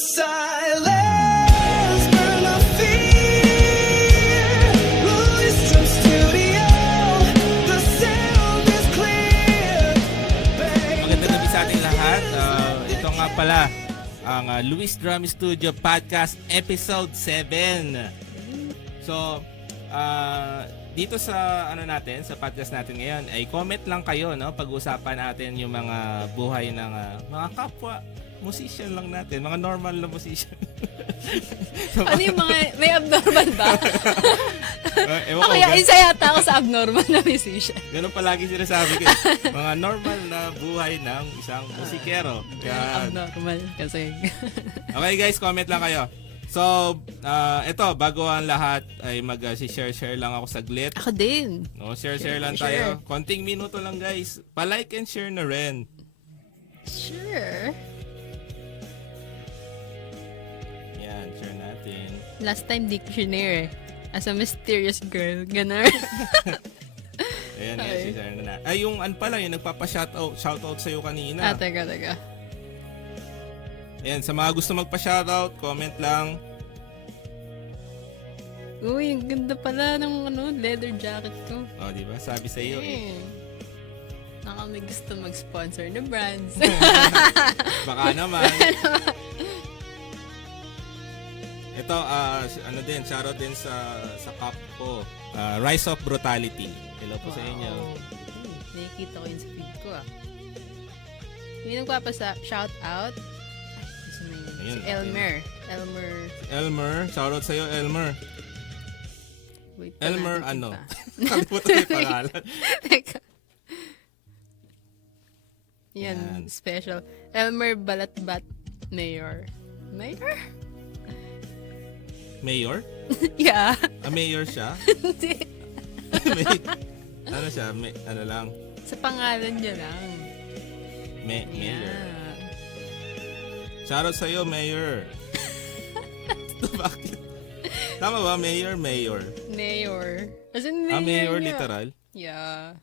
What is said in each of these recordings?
silence burn our fear. Louis Drum Studio, the sound is clear. Magandang gabi sa ating lahat. Ito nga pala ang Louis Drum Studio Podcast Episode 7. So, dito sa sa podcast natin ngayon ay comment lang kayo, no? Pag-usapan natin yung mga buhay ng mga kapwa musician lang natin, mga normal na musician. So, Ano yung mga, may abnormal ba? ewan ko, Kaya isa yata ako sa abnormal na musician. ganun palagi sinasabi ko. Mga normal na buhay ng isang musikero. Yan. Abnormal kasi. Okay guys, comment lang kayo. So, eto, bago ang lahat ay mag-share lang ako saglit. Ako din. No, share lang Share. tayo. Konting minuto lang guys. Pa-like and share na rin. Sure. Yan, share natin. Last time dictionary. As a mysterious girl. Ganon. Ayan, Okay. share na. Ay, yung pala, yung shoutout sa'yo kanina. Teka. Ayan, sa mga gusto magpa-shoutout, comment lang. Uy, ang ganda pala ng leather jacket ko. O, di ba? Sabi sa iyo eh. Naka may gusto mag-sponsor na brands. Baka naman. Ito, shoutout din sa cup ko. Rise of Brutality. Hello po sa inyo. Nakikita ko yun sa feed ko May nagpapa-shoutout. Ayun, Si Elmer. Elmer, shoutout sa iyo, Elmer. Wait, Elmer, natin ano? pa. Kalimutan ko yung pangalan. Teka. Yan. Yan, special. Elmer Balatbat Mayor. Mayor? Mayor? Yeah. Mayor siya? Hindi. Ano siya? Ano lang? Sa pangalan niya lang. Mayor. Yeah. Shoutout sa iyo, Mayor. Bakit? Tama ba? Mayor? Mayor. As in, mayor Mayor niya. literal? Yeah.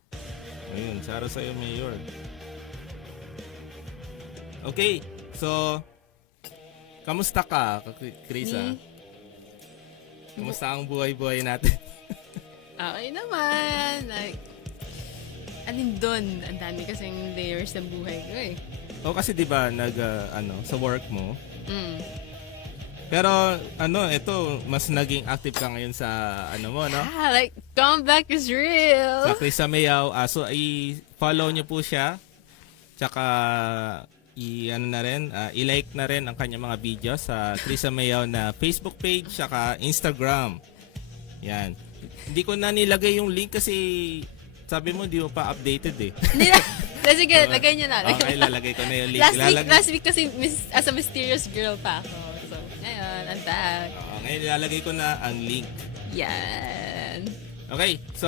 Ayun, shoutout sa iyo, Mayor. Okay, so kamusta ka, Krisa? Kamusta ang buhay-buhay natin? Okay naman. Like, alin doon? Ang dami kasing layers ng buhay ko O kasi 'di ba sa work mo? Mm. Pero ito mas naging active ka ngayon sa no? Like, comeback is real. Sa Krisa Mayaw. So i-follow niyo po siya. Tsaka i-like na rin ang kanyang mga video sa Krisa Mayaw na Facebook page tsaka Instagram. Yan. Hindi ko na nilagay yung link kasi sabi mo di mo pa updated eh. Sige, lagay niyo na. Okay, lalagay ko na yung link. Last week kasi as a mysterious girl pa ako. So, ngayon, I'm back. Ngayon ilalagay ko na ang link. Yan. Okay, so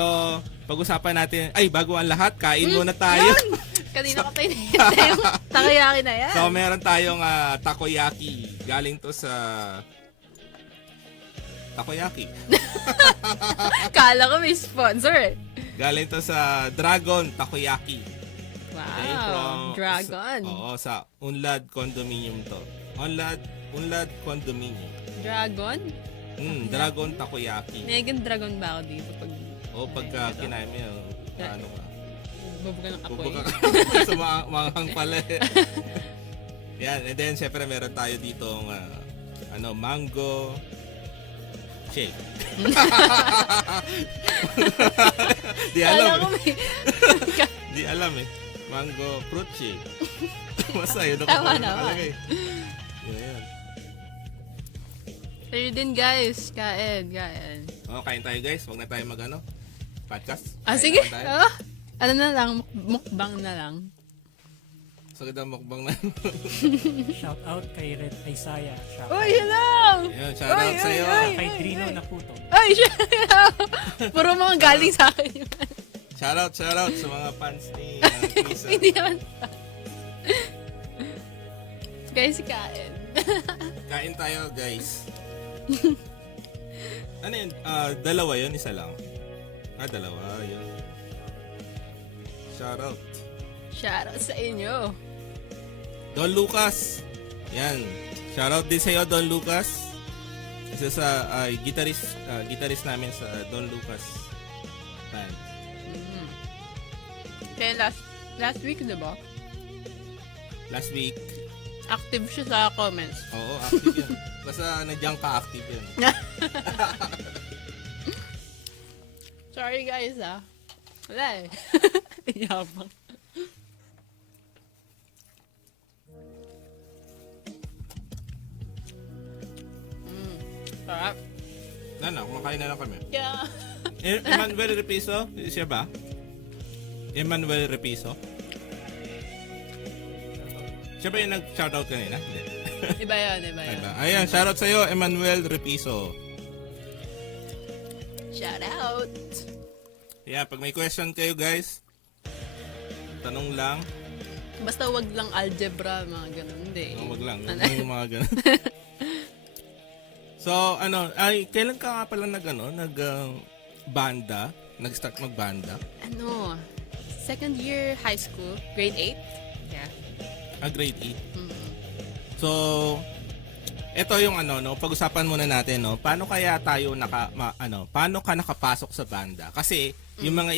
pag-usapan natin, bago ang lahat, kain muna tayo. Yun! Kanina ko tayo nahihintay yung takoyaki na yan. So meron tayong takoyaki. Galing to sa takoyaki. Kala ko may sponsor eh. Galing to sa Dragon Takoyaki. Wow. Okay, Dragon. Sa Unlad Condominium to. Unlad Condominium. Dragon? Dragon Takoyaki. Megan Dragon ba ako dito? Pagka kinain mo yun, ano ka? Bubuga ng apoy. Bubuga ka. So manghang pala eh. Yan, and then syempre meron tayo dito mango shake. Di alam. Kala ko may... Di alam eh. Mango fruit shake. Basta yun Tama naman. nakalagay. Yan. Sa'yo din guys. Kain. Kain tayo guys. Huwag na tayo podcast. Kain Sige. na tayo. Ano na lang, mukbang na lang. So kita mukbang na. Shout out kay Red Isaiah. Shout Uy, hello! Yan, shout out sa'yo. out kay Drino Naputo. Ay, hello! Puro mga galing sa akin yun. Shout out sa mga fans ni Krisa. Hindi naman. Guys, kain. Kain tayo guys. Ano yun? Dalawa yun? Isa lang? Dalawa. Yun. Shoutout. Shoutout sa inyo. Don Lucas. Yan. Shoutout din sa iyo, Don Lucas. Isa sa guitarist namin sa Don Lucas band. Kaya last week, di ba? Last week, Active siya sa comments. oo, active yan. Basta nandiyan ka, active yan. Sorry guys, Wala eh. Yabang. Sarap. Kumakain na lang kami. Yeah. Emmanuel Repiso? Siya ba? Emmanuel Repiso? Siya ba yung nag-shoutout kanina? Hindi. Iba yun. Ayan, shoutout sa'yo, Emmanuel Repiso. Shout out. Yeah, pag may question kayo guys, tanong lang. Basta wag lang algebra, mga ganun. Hindi. Wag lang. Yung mga ganun. So, kailan ka nga pala banda? Nag-start magbanda? Second year high school, grade 8. Yeah. Grade 8. Mm-hmm. So, ito yung pag-usapan muna natin, paano kaya tayo paano ka nakapasok sa banda? Kasi yung mga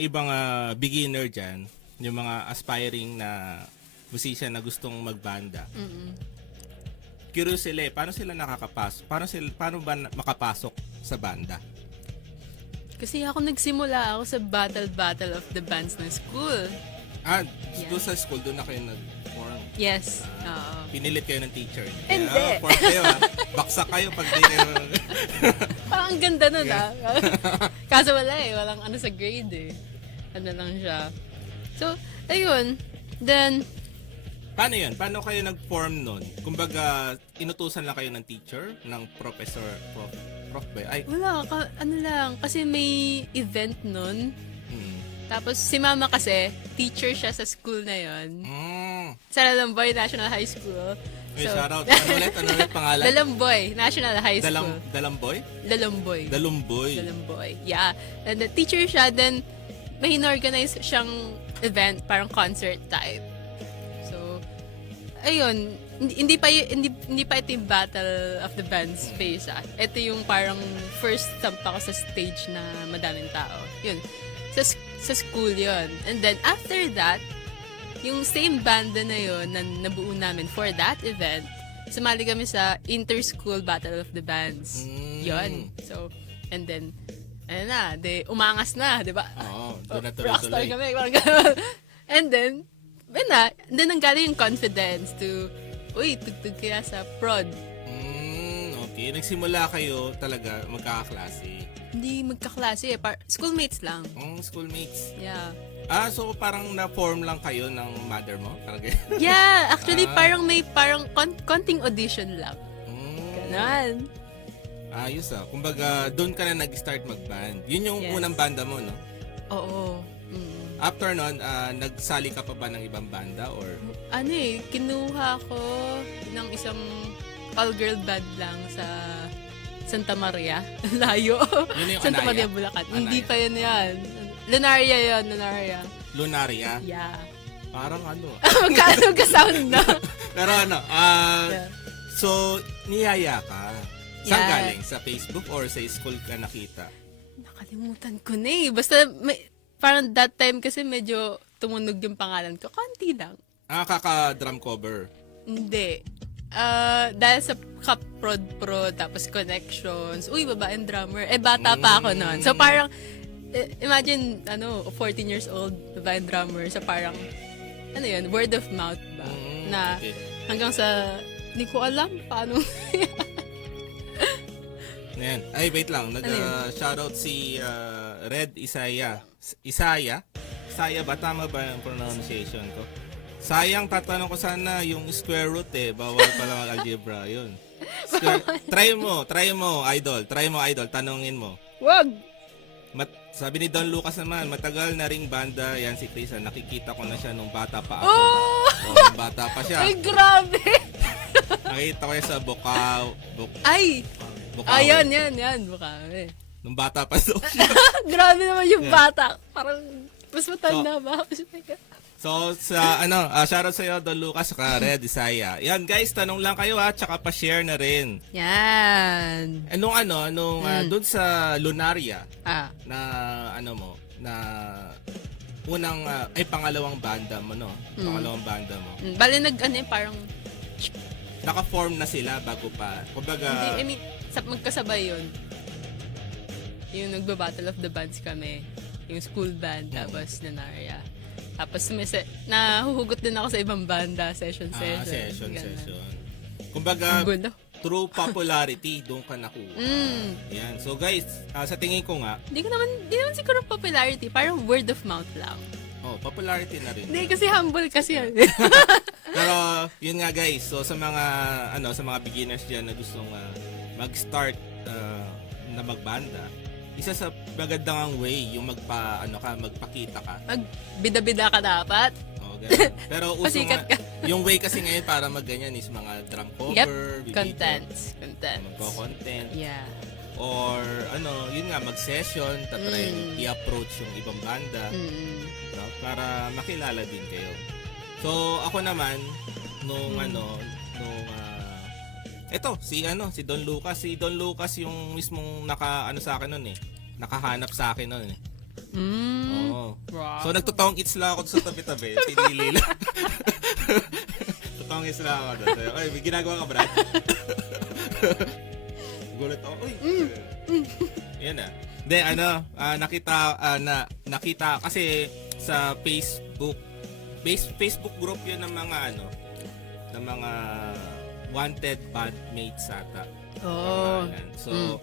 ibang beginner diyan, yung mga aspiring na musician na gustong magbanda. Curious sila, paano sila nakakapasok? Paano ba makapasok sa banda? Kasi ako nagsimula sa Battle of the Bands ng school. Doon sa school, doon na kayo nag-form. Yes. Oo. Pinilit kayo ng teacher. Hindi. Form kayo baksak kayo pag di kayo. Parang ang ganda nun Kaso wala walang sa grade Ano lang siya. So, ayun. Then, Paano yun? Paano kayo nag-form nun? Kumbaga, inutusan lang kayo ng teacher, ng professor, prof ba? wala. Lang. Kasi may event nun. Tapos si mama kasi, teacher siya sa school na yon. Sa Lalamboy National High School. Shoutout. Ano ulit pangalan? Lalamboy National High School. Dalamboy? Dalamboy. Yeah. And the teacher siya, then may in-organize siyang event, parang concert type. So, ayun, hindi pa ito yung Battle of the Bands phase. Ito yung parang first stamp ako sa stage na madaming tao. Yun. Sa school yun. And then after that, yung same banda na yun na nabuo namin for that event, sumali kami sa Inter-School Battle of the Bands. Yun. So, and then, umangas na, di ba? Oo, doon na Rockstar tuloy-tuloy. kami, parang gano'n. And then nanggaling yung confidence to, tugtog kaya sa prod. Okay, nagsimula kayo talaga magkakaklase. Hindi magkaklase schoolmates lang. Schoolmates. Yeah. So parang na-form lang kayo ng mother mo? Parang Yeah, actually parang may konting audition lang. Ganon. Ayos Kumbaga, doon ka na nag-start mag-band. Yun yung Yes. unang banda mo, no? Oo. After nun, nagsali ka pa ba ng ibang banda or? Kinuha ko ng isang all-girl band lang sa Santa Maria. Layo. Yun yung Santa Anaya? Maria, Bulacan. Anaya. Hindi pa yun yan. Lunaria yun, Lunaria. Lunaria? Yeah. Parang Magkano ka sound na? Pero Yeah. So, niyaya ka. Saan Yeah. galing? Sa Facebook or sa school ka nakita? Nakalimutan ko na Basta, parang that time kasi medyo tumunog yung pangalan ko. Konti lang. Kaka-drum cover. Hindi. Dahil sa ka-prod tapos connections. Babaeng drummer. Bata pa ako noon. So parang, imagine, 14 years old, babaeng drummer. So parang, word of mouth ba? Na Okay. hanggang sa, hindi ko alam paano. Ayan. Ay, wait lang. Nag-shoutout si Red Isaya. Isaya ba? Tama ba yung pronunciation ko? Sayang, tatanong ko sana yung square root Bawal pala mag-algebra. Yun. Try mo, idol. Tanungin mo. Wag! Sabi ni Don Lucas naman, matagal na ring banda yan si Chris. Nakikita ko na siya nung bata pa ako. Nung bata pa siya. Ay, grabe! Nakita ko yan sa Bukaw. Ay! Bukaw. Yan. Bukawi. Nung bata pa daw siya. Grabe naman yung bata. Parang, mas matanda ba? So, sa shoutout sa'yo, Don Lucas, saka Red Isaya. Yan, guys, tanong lang kayo tsaka pa-share na rin. Yan. Doon sa Lunaria, Ah. na, pangalawang banda mo, no? Pangalawang banda mo. Bale, parang, Naka-form na sila bago pa. Kumbaga, hindi, I mean, magkasabay yun. Yung nagba-Battle of the Bands kami. Yung school band, tapos Lunaria. Tapos nahuhugot din ako sa ibang banda, session. session. Ganun. Kumbaga, Ang gulo. through popularity, doon ka nakuha. Yan. So guys, sa tingin ko nga, Di naman siguro popularity, parang word of mouth lang. popularity na rin. Hindi, kasi humble kasi yan. Pero, yun nga guys, so sa mga beginners dyan na gustong mag-start na magbanda, isa sa magandang way yung magpakita ka. Magbida-bida ka dapat. Ganun. Pero uso Pasikat nga, yung way kasi ngayon para magganyan is mga drum cover, video, Content. magko-content, Yeah. or yun nga, mag-session, tatry i-approach yung ibang banda, no? Para makilala din kayo. So, ako naman, si Don Lucas. Si Don Lucas yung mismong sa akin nun nakahanap sa akin nun Oo. Wow. So, nagtutongits lang ako sa tabi-tabi. Pinili lang. Tutongits lang ako doon. So, may ginagawa ka, Brad? Gulat ako. Uy! Yan na. Hindi, nakita kasi sa Facebook group yun ng mga wanted bandmates ata. Oh. So,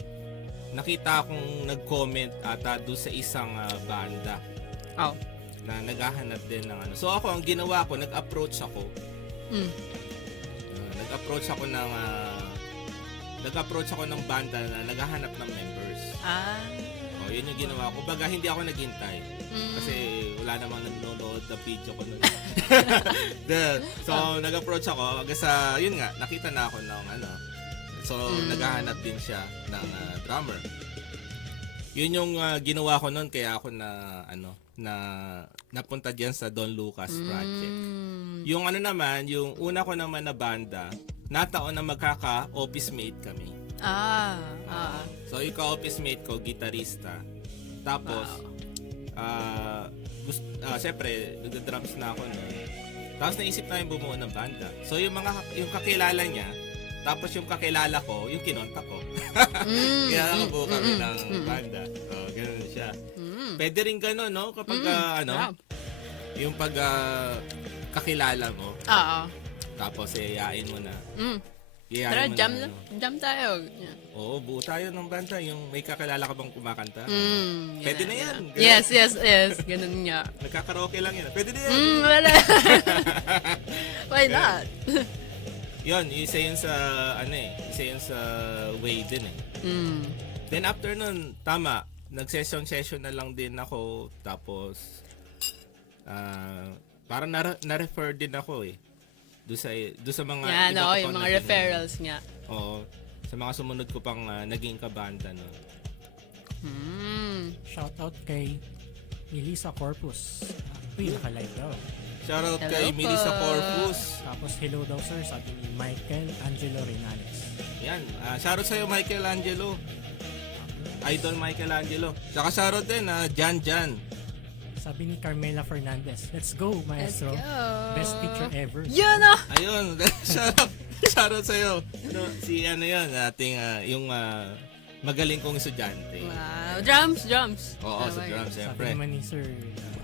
nakita akong nag-comment ata doon sa isang banda Oh. na naghahanap din ng So ako, ang ginawa ko, nag-approach ako ng banda na naghahanap ng members. Yun yung ginawa ko. Baga, hindi ako naghintay. Kasi wala namang nanonood ng video ko nun. So, nag-approach ako. Hanggang sa, yun nga, nakita na ako ng So, naghahanap din siya ng drummer. Yun yung ginawa ko nun. Kaya ako napunta diyan sa Don Lucas Project. Yung yung una ko naman na banda, nataon na magkaka-office mate kami. So, yung ka-office mate ko, gitarista. Tapos, syempre, nagda-drums na ako nun. Tapos naisip namin bumuo ng banda. So, yung kakilala niya, tapos yung kakilala ko, yung kinontak ko. Kaya nakabuo kami ng banda. Ganun siya. Pwede rin ganun, no? Kapag, yung pag kakilala mo, tapos yayain mo na. Tara, jam tayo. Yeah. Oo, buo tayo ng banda. Yung may kakilala ka bang kumakanta? Pwede na yan. Ganun. Yes. Ganun nga. Nagkakaraoke lang yan. Pwede na yan. Wala. Why not? Yun, isa yun sa way din Then after nun, tama, nag-session na lang din ako. Tapos, parang na-refer din ako doon sa mga yung mga referrals nga. Oo. Sa mga sumunod ko pang naging kabanda no. Shoutout kay Melissa Corpus. Naka-live daw. Shoutout Hello kay po. Melissa Corpus. Tapos hello daw sir, sabi ni Michael Angelo Renales. Yan. Shoutout sa'yo, Michael Angelo. Idol Michael Angelo. Saka shoutout din, Jan. Sabi ni Carmela Fernandez, let's go maestro. Let's go. Best teacher ever. Yan Ayun, shoutout sa'yo. Ating yung magaling kong estudyante. Wow. Drums. Oo, sa drums, Sabi siyempre. naman ni Sir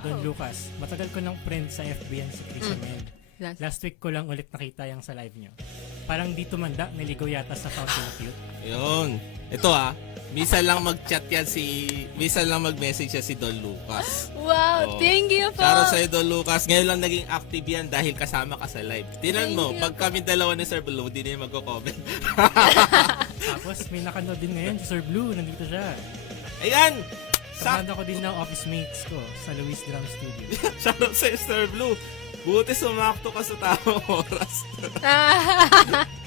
Don Lucas, matagal ko ng friend sa FBN si Chris Amel. Last week ko lang ulit nakita yung sa live nyo. Parang di tumanda, naligaw yata sa Fountain of Youth. Yun. Ito minsan lang minsan lang mag-message siya si Don Lucas. Wow, Oo. thank you po. Shoutout sa'yo, Don Lucas. Ngayon lang naging active yan dahil kasama ka sa live. Tinan mo, Thank you pag kami dalawa ni Sir Blue, hindi na yung magko-comment. Tapos may nakanood din ngayon si Sir Blue, nandito siya. Ayan! Kamanda ko din ng office mates ko sa Luis Drum Studio. Shoutout sa'yo, Sir Blue. Buti sumakto ka sa tamang oras.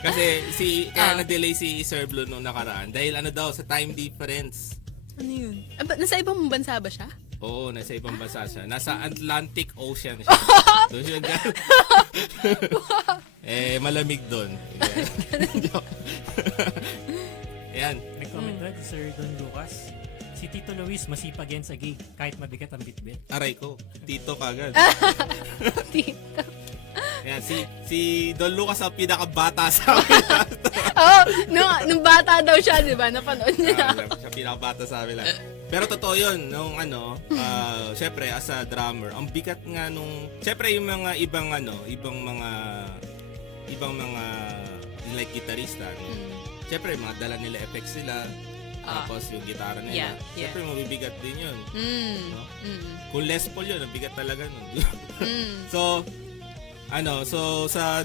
Kasi kaya na-delay si Sir Blue nung nakaraan. Dahil sa time difference. Ano yun? Nasa ibang bansa ba siya? Oo, nasa ibang bansa siya. Nasa Atlantic Ocean siya. Doon siya malamig doon. Ayan. Nag-comment doon si Sir Don Lucas. Si Tito Luis masipag yan sa gig kahit mabigat ang bitbit. Aray ko. Tito kagad. Tito. Ayan, si Don Lucas ang pinakabata sa amin. Oh, nung bata daw siya, di ba? Napanood niya. Siya pinakabata sa amin lang. Pero totoo yun, nung syempre as a drummer, ang bigat nga nung, syempre yung mga ibang mga like gitarista, no? Syempre mga dala nila effects nila, tapos yung gitara nila, syempre mabibigat din yun. No? Kung Les Paul yun, ang bigat talaga nun. So sa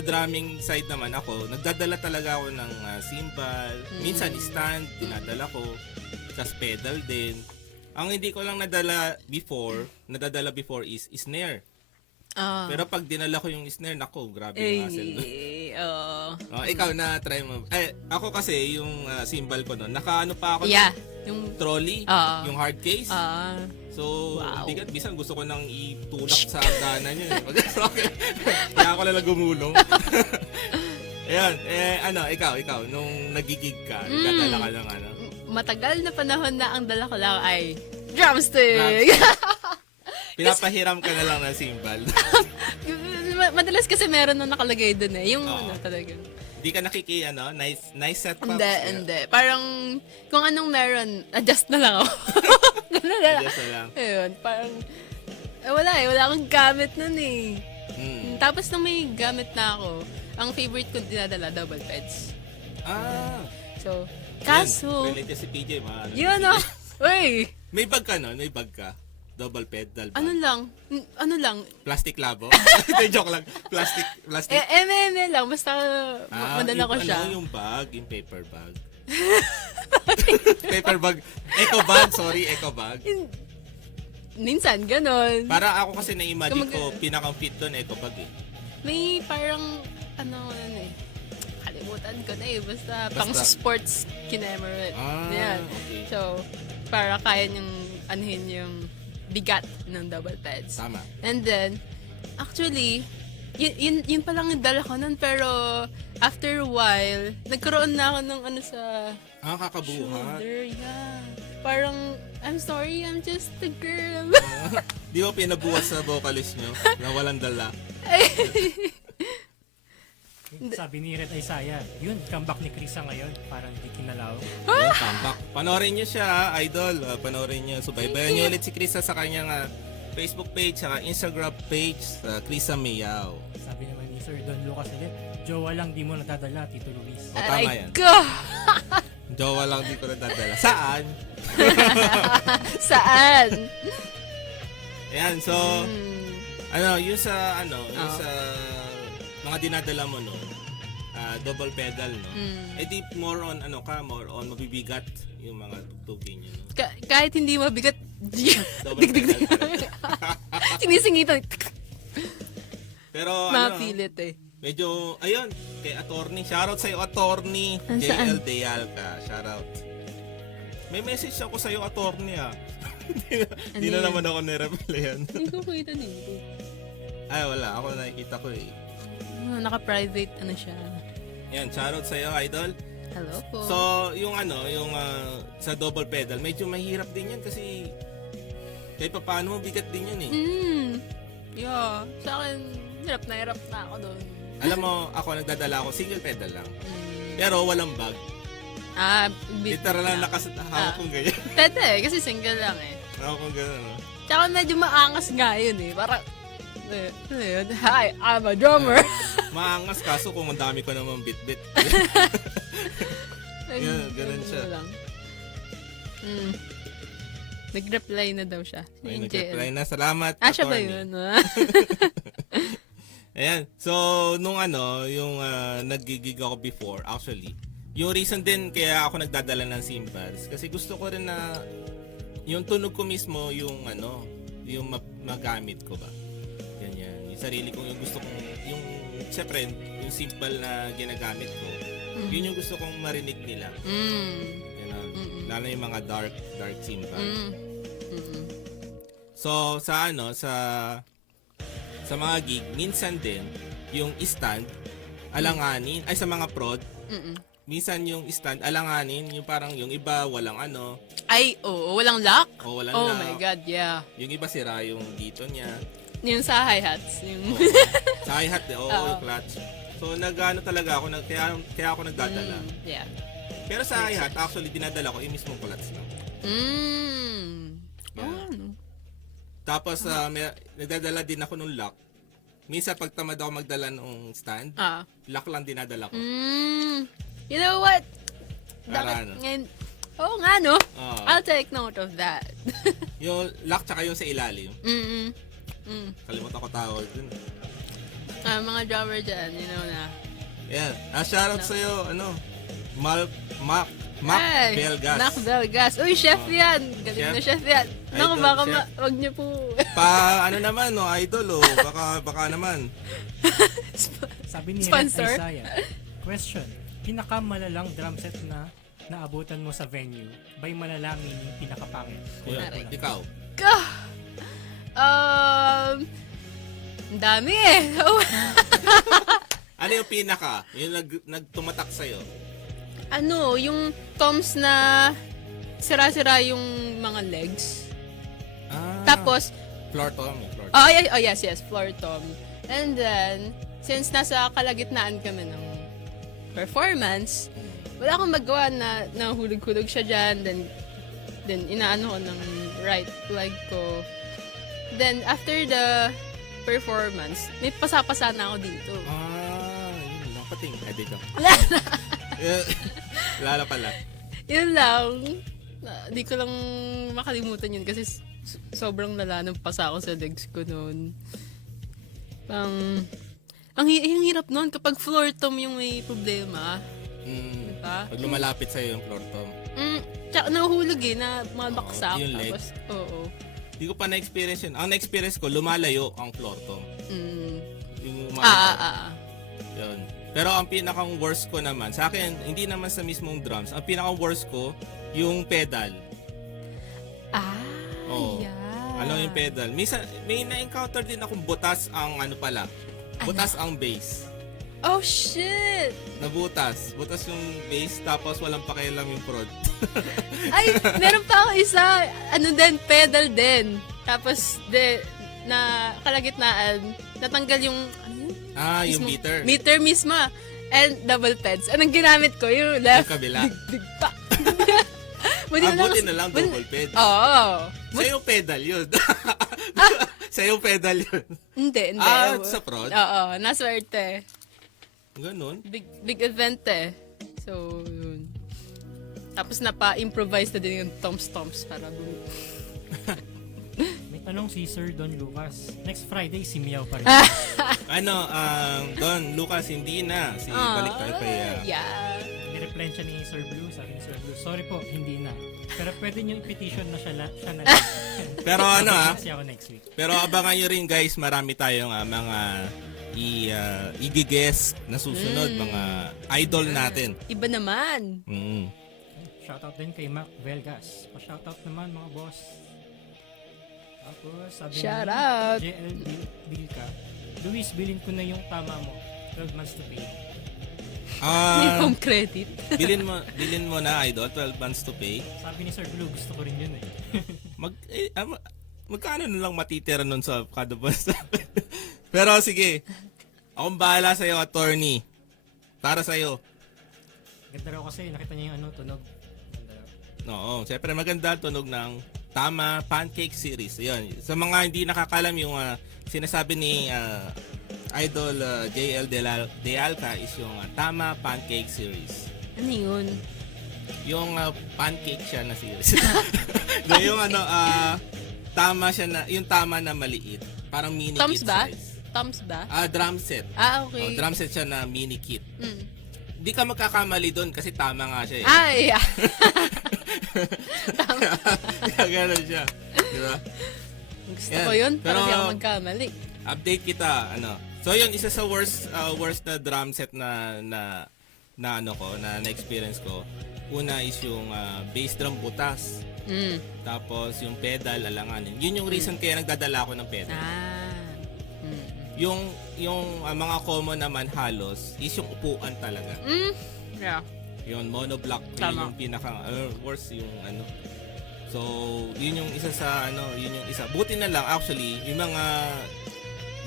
drumming side naman ako, nagdadala talaga ako ng cymbal, minsan stand, dinadala ko, tas pedal din. Ang hindi ko lang nadadala before is snare. Pero pag dinala ko yung snare, nako, grabe yung hassle. Ikaw na try mo. Ako kasi yung cymbal ko noon, nakaano pa ako yung trolley, yung hard case. So, bigat, bisan gusto ko nang itulak sa hagdanan yun. Kaya ako lang gumulong. Ayan, ikaw, nung nagigig ka, nagdadala ka ng matagal na panahon na ang dala ko lang ay drumstick. Pinapahiram ka na lang ng cymbal. Madalas kasi meron na nakalagay dun eh. Yung talaga. Di ka nice set pa. Hindi. Parang kung anong meron, adjust na lang ako. Ganun na lang. Adjust na lang. Ayun, parang wala akong gamit nun eh. Tapos nung may gamit na ako, ang favorite ko dinadala, double peds. So, kaso, relate si PJ, yun uy! May bag ka no? May bag ka? Double pedal bag? Ano lang? Plastic labo? Joke lang. Plastic. MMA lang, basta madala ko siya. Yung bag? Yung paper bag? Paper bag. Eco bag. Minsan, ganon. Para ako kasi na-imagine ko, pinakang fit doon, eco bag eh. May parang, kalimutan ko na eh. Basta pang sports kinemer. Yan. Okay. So, para kaya niyang anuhin yung bigat ng double pads. Tama. And then, actually, yun pa lang yung dala ko nun. Pero, after a while, nagkaroon na ako ng sa kakabuhat. shoulder. Yeah. Parang, I'm sorry, I'm just a girl. Di ba pinabuhat sa vocalist nyo na walang dala? Sabi ni Red Isaiah, yun, comeback ni Krisa ngayon, parang di kinalaw. Yung comeback. Panoorin nyo siya, idol. Panoorin nyo. Subaybayan nyo ulit si Krisa sa kanyang Facebook page, saka Instagram page, Krisa Miyaw. Sabi naman ni Sir Don Lucas ulit, jowa lang di mo natadala, Tito Luis. O, tama yan. Jowa lang di ko nadadala. Saan? Saan? Ayan, so, yung sa mga dinadala mo, no? Double pedal, no? Di more on mabibigat yung mga tugtugin nyo, no? Kahit hindi mabigat, Double pedal. sinisingitan. Pero, Mapilit eh. medyo, ayun, kay attorney. Shoutout sa'yo, attorney. JL Dealca. Shoutout. May message ako sa'yo, attorney, Hindi na naman ako nireply. Hindi ko kita dito. Ay, wala. Ako nakikita ko eh. Naka-private, siya. Yan, shoutout sa'yo, idol. Hello po. So, yung sa double pedal, medyo mahirap din yan kasi kahit paano bigat din yun eh. Yeah. Sa akin, hirap na ako doon. Alam mo, ako nagdadala ako, single pedal lang. Pero walang bag. Literal lang hawak kong ganyan. Pwede kasi single lang eh. Hawak kong ganyan, no? Tsaka medyo maangas nga yun eh. Parang, hi, I'm a drummer. Maangas kaso kung ang dami ko naman bit-bit. Ganun siya. Nag-reply na daw siya. Ay, nag-reply na. Salamat, siya ba attorney. yun? Ayan. So, nung yung nagigig ako before, actually, yung reason din kaya ako nagdadala ng cymbals, kasi gusto ko rin na yung tunog ko mismo, yung yung magamit ko ba. Ganyan. Yung sarili kong, yung gusto kong, yung, syempre, yung cymbal na ginagamit ko, yun yung gusto kong marinig nila. Lalo yung mga dark cymbal. So sa mga gig, minsan din yung stand alanganin ay sa mga prod. Minsan yung stand alanganin, yung parang yung iba walang ano, Ay, oo, walang lock? o walang Oh lock. my God, yeah. Yung iba sira yung dito niya. Yung sa hi-hats. Yung... Sa hi-hat, yung clutch. So nag-ano talaga ako, kaya ako nagdadala. yeah. Pero sa hi-hat, actually dinadala ko yung mismong clutch lang. Oh, ano? Tapos nagdadala din ako ng lock. Minsan pag tamad ako magdala ng stand, lock lang dinadala ko. You know what? Para ano? Ngayon, oo nga, no? Oo. I'll take note of that. Yung lock tsaka yung sa ilalim. Kalimutan ko tawag dun. Mga drummer dyan, you know na. Yeah. Shoutout sa'yo, Mac Ay, Belgas. Mac Belgas. Uy, chef yan. Galing Chef? na chef yan. Naku, Idol, baka chef. wag niyo po. Ano naman, idol, baka naman. Sabi ni Sponsor? Isaiah, question, pinakamalalang drum set na naabutan mo sa venue, by malala meaning pinakapangit? Yun, ikaw. Ang dami eh. Ano yung pinaka? Yung nagtumatak sa'yo? Yung toms na sira-sira yung mga legs. Tapos, Floor tom. yes, floor tom. And then, since nasa kalagitnaan kami ng performance, wala akong magawa na nahulog-hulog siya dyan. Then inaano ko ng right leg ko. Then, after the performance, may pasapasa na ako dito. Yun lang. Pating. Dito. Wala na. Lala pala. Yun lang. Di ko lang makalimutan yun kasi sobrang lala ng pasa ko sa legs ko noon. Ang hirap noon kapag floor tom yung may problema. Diba? Pag lumalapit sa'yo yung floor tom. Tsaka nahuhulog na mga baksak. Yung leg. Tapos, oo. Hindi ko pa na-experience yun. Ang na-experience ko, lumalayo ang floor tom. Yung Yun. Pero ang pinakang worst ko naman, sa akin, hindi naman sa mismong drums. Ang pinakang worst ko, yung pedal. Yeah. Ano yung pedal? Minsan, may na-encounter din akong butas ang butas ang bass. Oh, shit! Nabutas. Butas yung bass, tapos walang pakialam yung prod. Ay, meron pa ako isa. Pedal din. Tapos, na kalagitnaan, natanggal yung, Yung meter. Meter mismo. And double peds. Anong ginamit ko? Yung left. Yung kabila. Digpa. Buti na lang double ped. Oo. Sa'yo pedal yun. Sa'yo pedal yun. Hindi. Sa prod? Oo, naswerte. Ganun. Big event eh. So, yun. Tapos napa-improvise na din yung toms para May tanong si Sir Don Lucas, next Friday si Miao pa rin. Don, Lucas, hindi na. Balik tayo kay... yeah. Nireply siya ni Sir Blue, sabi ni Sir Blue, sorry po, hindi na. Pero pwede nyo i-petition na siya na lang. Pero Kasi ako next week. Pero abangan nyo rin guys, marami tayong mga i-guess na susunod, mga idol natin. Iba naman. Shoutout din kay Mac Velgas. Pa-shoutout naman mga boss. Tapos sabi Shout ni out. JL Bilka, Luis, bilin ko na yung tama mo. 12 months to pay. May home credit. Bilin mo na idol, 12 months to pay. Sabi ni Sir Blue, gusto ko rin yun eh. Magkano na lang matitira nun sa kada buwan? Pero sige, akong bahala sa'yo, attorney. Para sa'yo. Ganda raw kasi, nakita niya yung tunog. Ganda raw. Oo, siyempre maganda tunog ng Tama Pancake Series. Ayun. Sa mga hindi nakakalam, yung sinasabi ni Idol JL De Alca is yung Tama Pancake Series. Ano yun? Yung pancake siya na series. yung tama siya na, yung tama na maliit. Parang mini Toms kit ba? size. Toms ba? Drum set. Okay. Drum set siya na mini kit. Di ka magkakamali doon kasi tama nga siya eh. Yeah. Tama. Gano'n siya. Diba? Gusto Yan. ko yun, para Pero, di ako magkamali. Update kita, So yun, isa sa worst na drum set na na na-experience ko. Una is yung bass drum butas. Tapos yung pedal alanganin. Yun yung reason kaya nagdadala ako ng pedal. Yung mga common naman halos is yung upuan talaga. Yeah. Yung monoblock Tama. yung pinaka worst yung So, yun yung isa sa yun yung isa. Buti na lang actually yung mga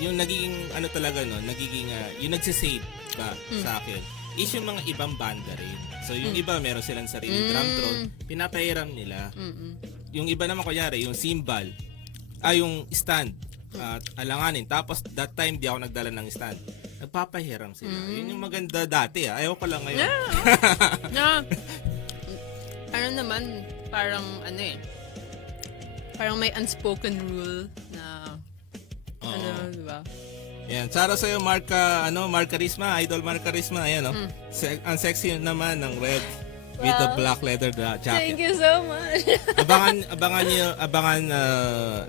yung nagiging talaga nagiging yung nagsisave ka sa akin is yung mga ibang banda rin. So, yung iba meron silang sariling drum drone, pinapahiram nila. Yung iba naman kunyari, yung cymbal, yung stand, at alanganin. Tapos, that time, di ako nagdala ng stand. Nagpapahiram sila. Yun yung maganda dati, Ayaw ko lang ngayon. Yeah. Ano naman, parang parang may unspoken rule na di ba? Yan, Sara sa'yo, Marca Risma, Idol Marca Risma, ayan, ang sexy naman ng red with the black leather jacket. Thank you so much. abangan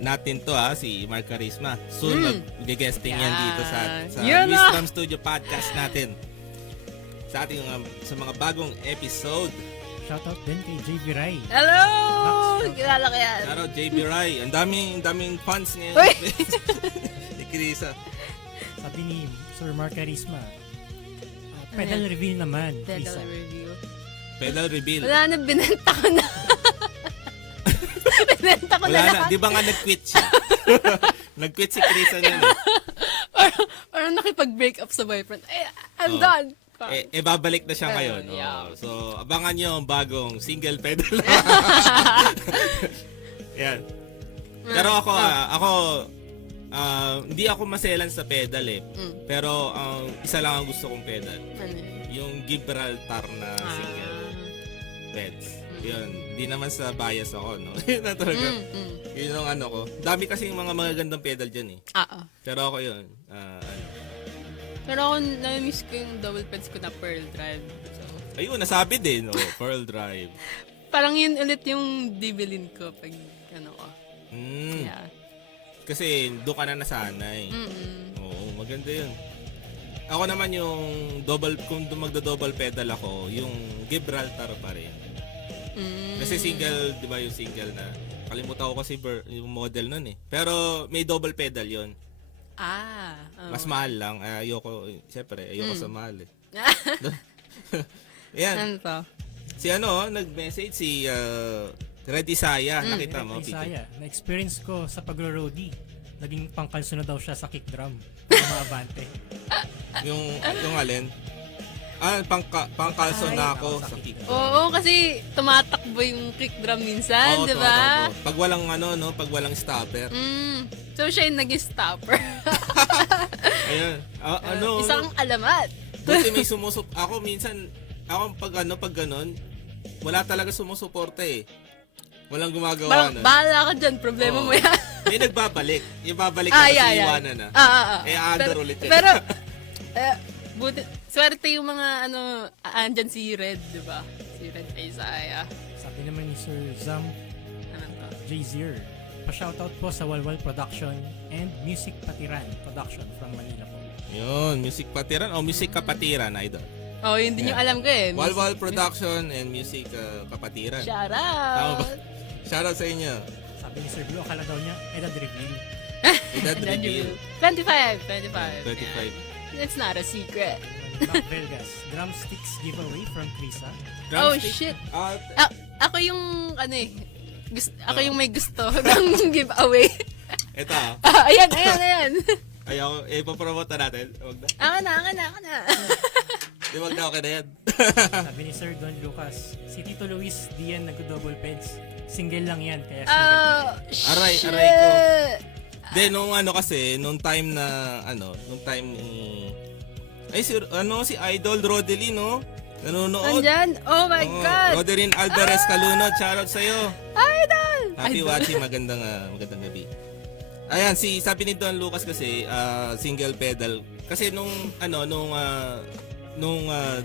natin to si Marca Risma. Soon mag-guesting yan dito sa Wisdom Studio podcast natin. Sa ating sa mga bagong episode. Shoutout din kay JB Rai. Hello! Kilala ko yan. Shoutout JB Rai. Ang daming fans ngayon. Uy! Ni Krisa. Sabi ni Sir Mark Carisma, pedal reveal naman. Pedal Krisa. review. Pedal reveal. Wala na, binenta ko na. Binenta ko na Wala na. lahat. Di ba nga nag-quit siya? Nag-quit si Krisa niyan. Parang nakipag-break up sa boyfriend. I'm done. Babalik na siya ngayon. Yeah. So, abangan nyo ang bagong single pedal. Yan. Pero ako, hindi ako maselan sa pedal Pero, isa lang ang gusto kong pedal. Ano yun? Yung Gibraltar na single peds. Yun. Hindi naman sa bias ako, no? Yun na talaga. Yun ang ko. Dami kasi yung mga magagandang pedal dyan Pero ako yun. Pero ako, na-miss ko yung double peds ko na Pearl Drive. So, Ayun, nasabi din, Pearl Drive. parang yun ulit yung dibilin ko pag ko. Yeah. Kasi doon ka na nasanay. Oo, maganda yun. Ako naman yung kung magdo-double pedal ako, yung Gibraltar pa rin. Kasi single, di ba yung single na, kalimutan ko kasi yung model nun Pero may double pedal yon. Mas mahal lang. Siyempre, ayoko sa mahal Yan. Ano to? Si nag-message si Red Isaya. Nakita mo, Red Peter? Isaya. Na-experience ko sa pagro-roadie. Naging pangkalso na daw siya sa kick drum. Mga abante. Yung alin? Pangkalso na ako sa kick drum. Oo, kasi tumatakbo yung kick drum minsan, di ba? Pag walang pag walang stopper. So, siya yung nag-stopper. Ayun. Isang alamat. Buti may ako minsan, pag ganon, wala talaga sumusuporta Walang gumagawa na. Bahala ka dyan, problema mo yan. May nagbabalik. Ibabalik na kasi iwanan na. Under ulit yan. Pero, buti, swerte yung mga andyan si Red, di ba? Si Red Isaiah. Sabi naman ni Sir Zam Ano to? J-Zier, pa-shoutout po sa Walwal Production and Music Patiran Production from Manila po. Yun, Music Patiran o Music Kapatiran, idol. Oh, yun din yung alam ko Walwal Production and Music Kapatiran. Shout Tama ba? out! Shoutout sa inyo. Sabi ni Sir Blue, akala daw niya, edad reveal. Edad reveal. 25. 25. It's not a secret. Mac Velgas, drumsticks giveaway from Krisa. Oh, shit. Ako yung, ako yung may gusto ng giveaway. Ito. Ayan. Ayaw, ipapromote natin. Huwag na. Ako na. Di wag na, okay na yan. Sabi ni Sir Don Lucas, si Tito Luis Dian nag-double peds. Single lang yan, kaya single. Aray ko. Then, nung time ni... si Idol Rodelin, nanonood. Andyan? Oh my God! Rodelin Alvarez Calunod, shoutout sa'yo. Idol! Happy watching, magandang gabi. Ayan, sabi ni Don Lucas kasi, single pedal. Kasi nung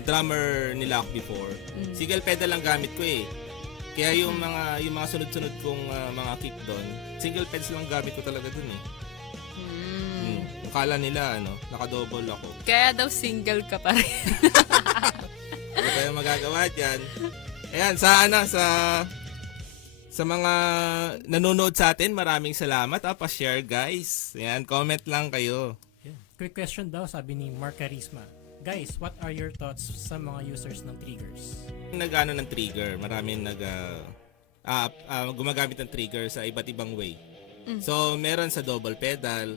drummer nila ako before, single pedal lang gamit ko Kaya yung mga sunod-sunod kong mga kick doon, single pedals lang gamit ko talaga doon Akala nila naka-double ako. Kaya daw single ka pa rin. tayong magagawa dyan. Ayan, sa mga nanonood sa atin, maraming salamat. Pa-share guys. Ayan, comment lang kayo. Yeah. Quick question daw, sabi ni Mark Carisma. Guys, what are your thoughts sa mga users ng triggers? Nag-ano ng trigger, maraming gumagamit ng trigger sa iba't ibang way. So, meron sa double pedal,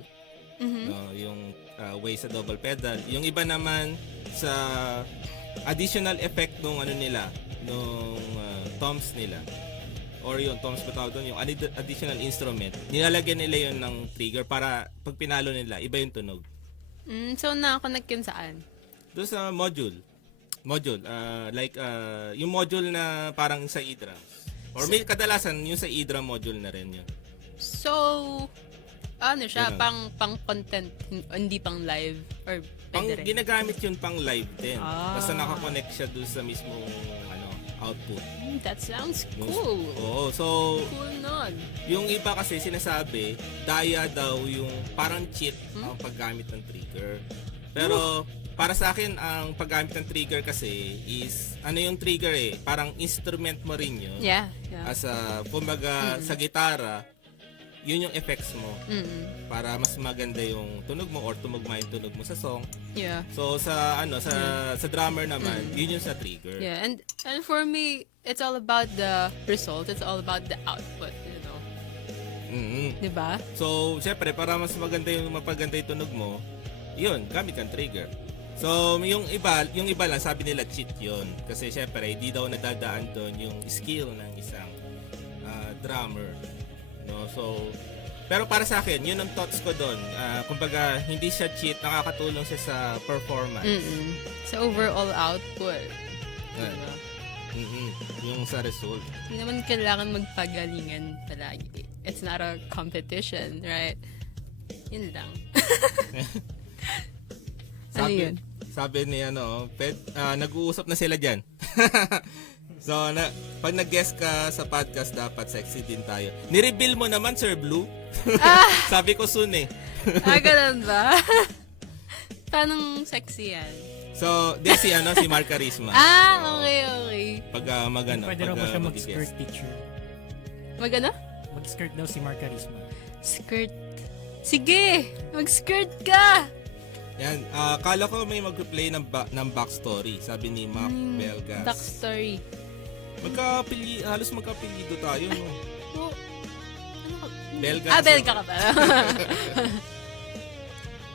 no, yung way sa double pedal. Yung iba naman sa additional effect nung toms nila. Or yung toms ba tawag doon, yung additional instrument. Nilalagyan nila yun ng trigger para pag pinalo nila, iba yung tunog. So, na-connect yun saan? Doon sa module. Yung module na parang sa e-drums. Or may kadalasan yung sa e-drum module na rin yun. So, ano siya? Ganun. Pang content, hindi pang live? Or pwede rin? Ginagamit yun pang live din. Ah. Basta nakakonect siya doon sa mismong output. That sounds cool. Oo, so Cool nun. yung iba kasi sinasabi, daya daw yung parang cheat ang paggamit ng trigger. Pero para sa akin, ang paggamit ng trigger kasi is, yung trigger parang instrument mo rin yun. Yeah. As kumbaga sa gitara, yun yung effects mo para mas maganda yung tunog mo or tumugma yung tunog mo sa song. Yeah. So sa sa drummer naman, yun yung sa trigger. Yeah, and for me, it's all about the result. It's all about the output, you know. Diba? So, syempre, para mas maganda yung mapaganda yung tunog mo, yun, gamit kang trigger. So, yung iba lang, sabi nila cheat yun. Kasi syempre, hindi daw nadadaan doon yung skill ng isang drummer. No? So, pero para sa akin, yun ang thoughts ko doon. Kumbaga, hindi siya cheat, nakakatulong siya sa performance. Sa overall output. Diba? Yung sa result. Hindi naman kailangan magpagalingan palagi. It's not a competition, right? Yun lang. Ano yun? Sabi ni nag-uusap na sila dyan. So, pag nag-guest ka sa podcast, dapat sexy din tayo. Ni-reveal mo naman, Sir Blue. Sabi ko soon eh. Ganun ba? Paano sexy yan? So, si Mark Carisma. Okay. Pag Pwede raw ba siya mag-guest. mag-skirt teacher? Mag-ano? Mag-skirt daw si Mark Carisma. Skirt. Sige! Mag-skirt ka! Yan, kala ko may mag-play ng backstory, sabi ni Mac Belgas. Backstory. Halos magkapilido tayo, no? Oh, ano ka? Belgas. Belga ka ba?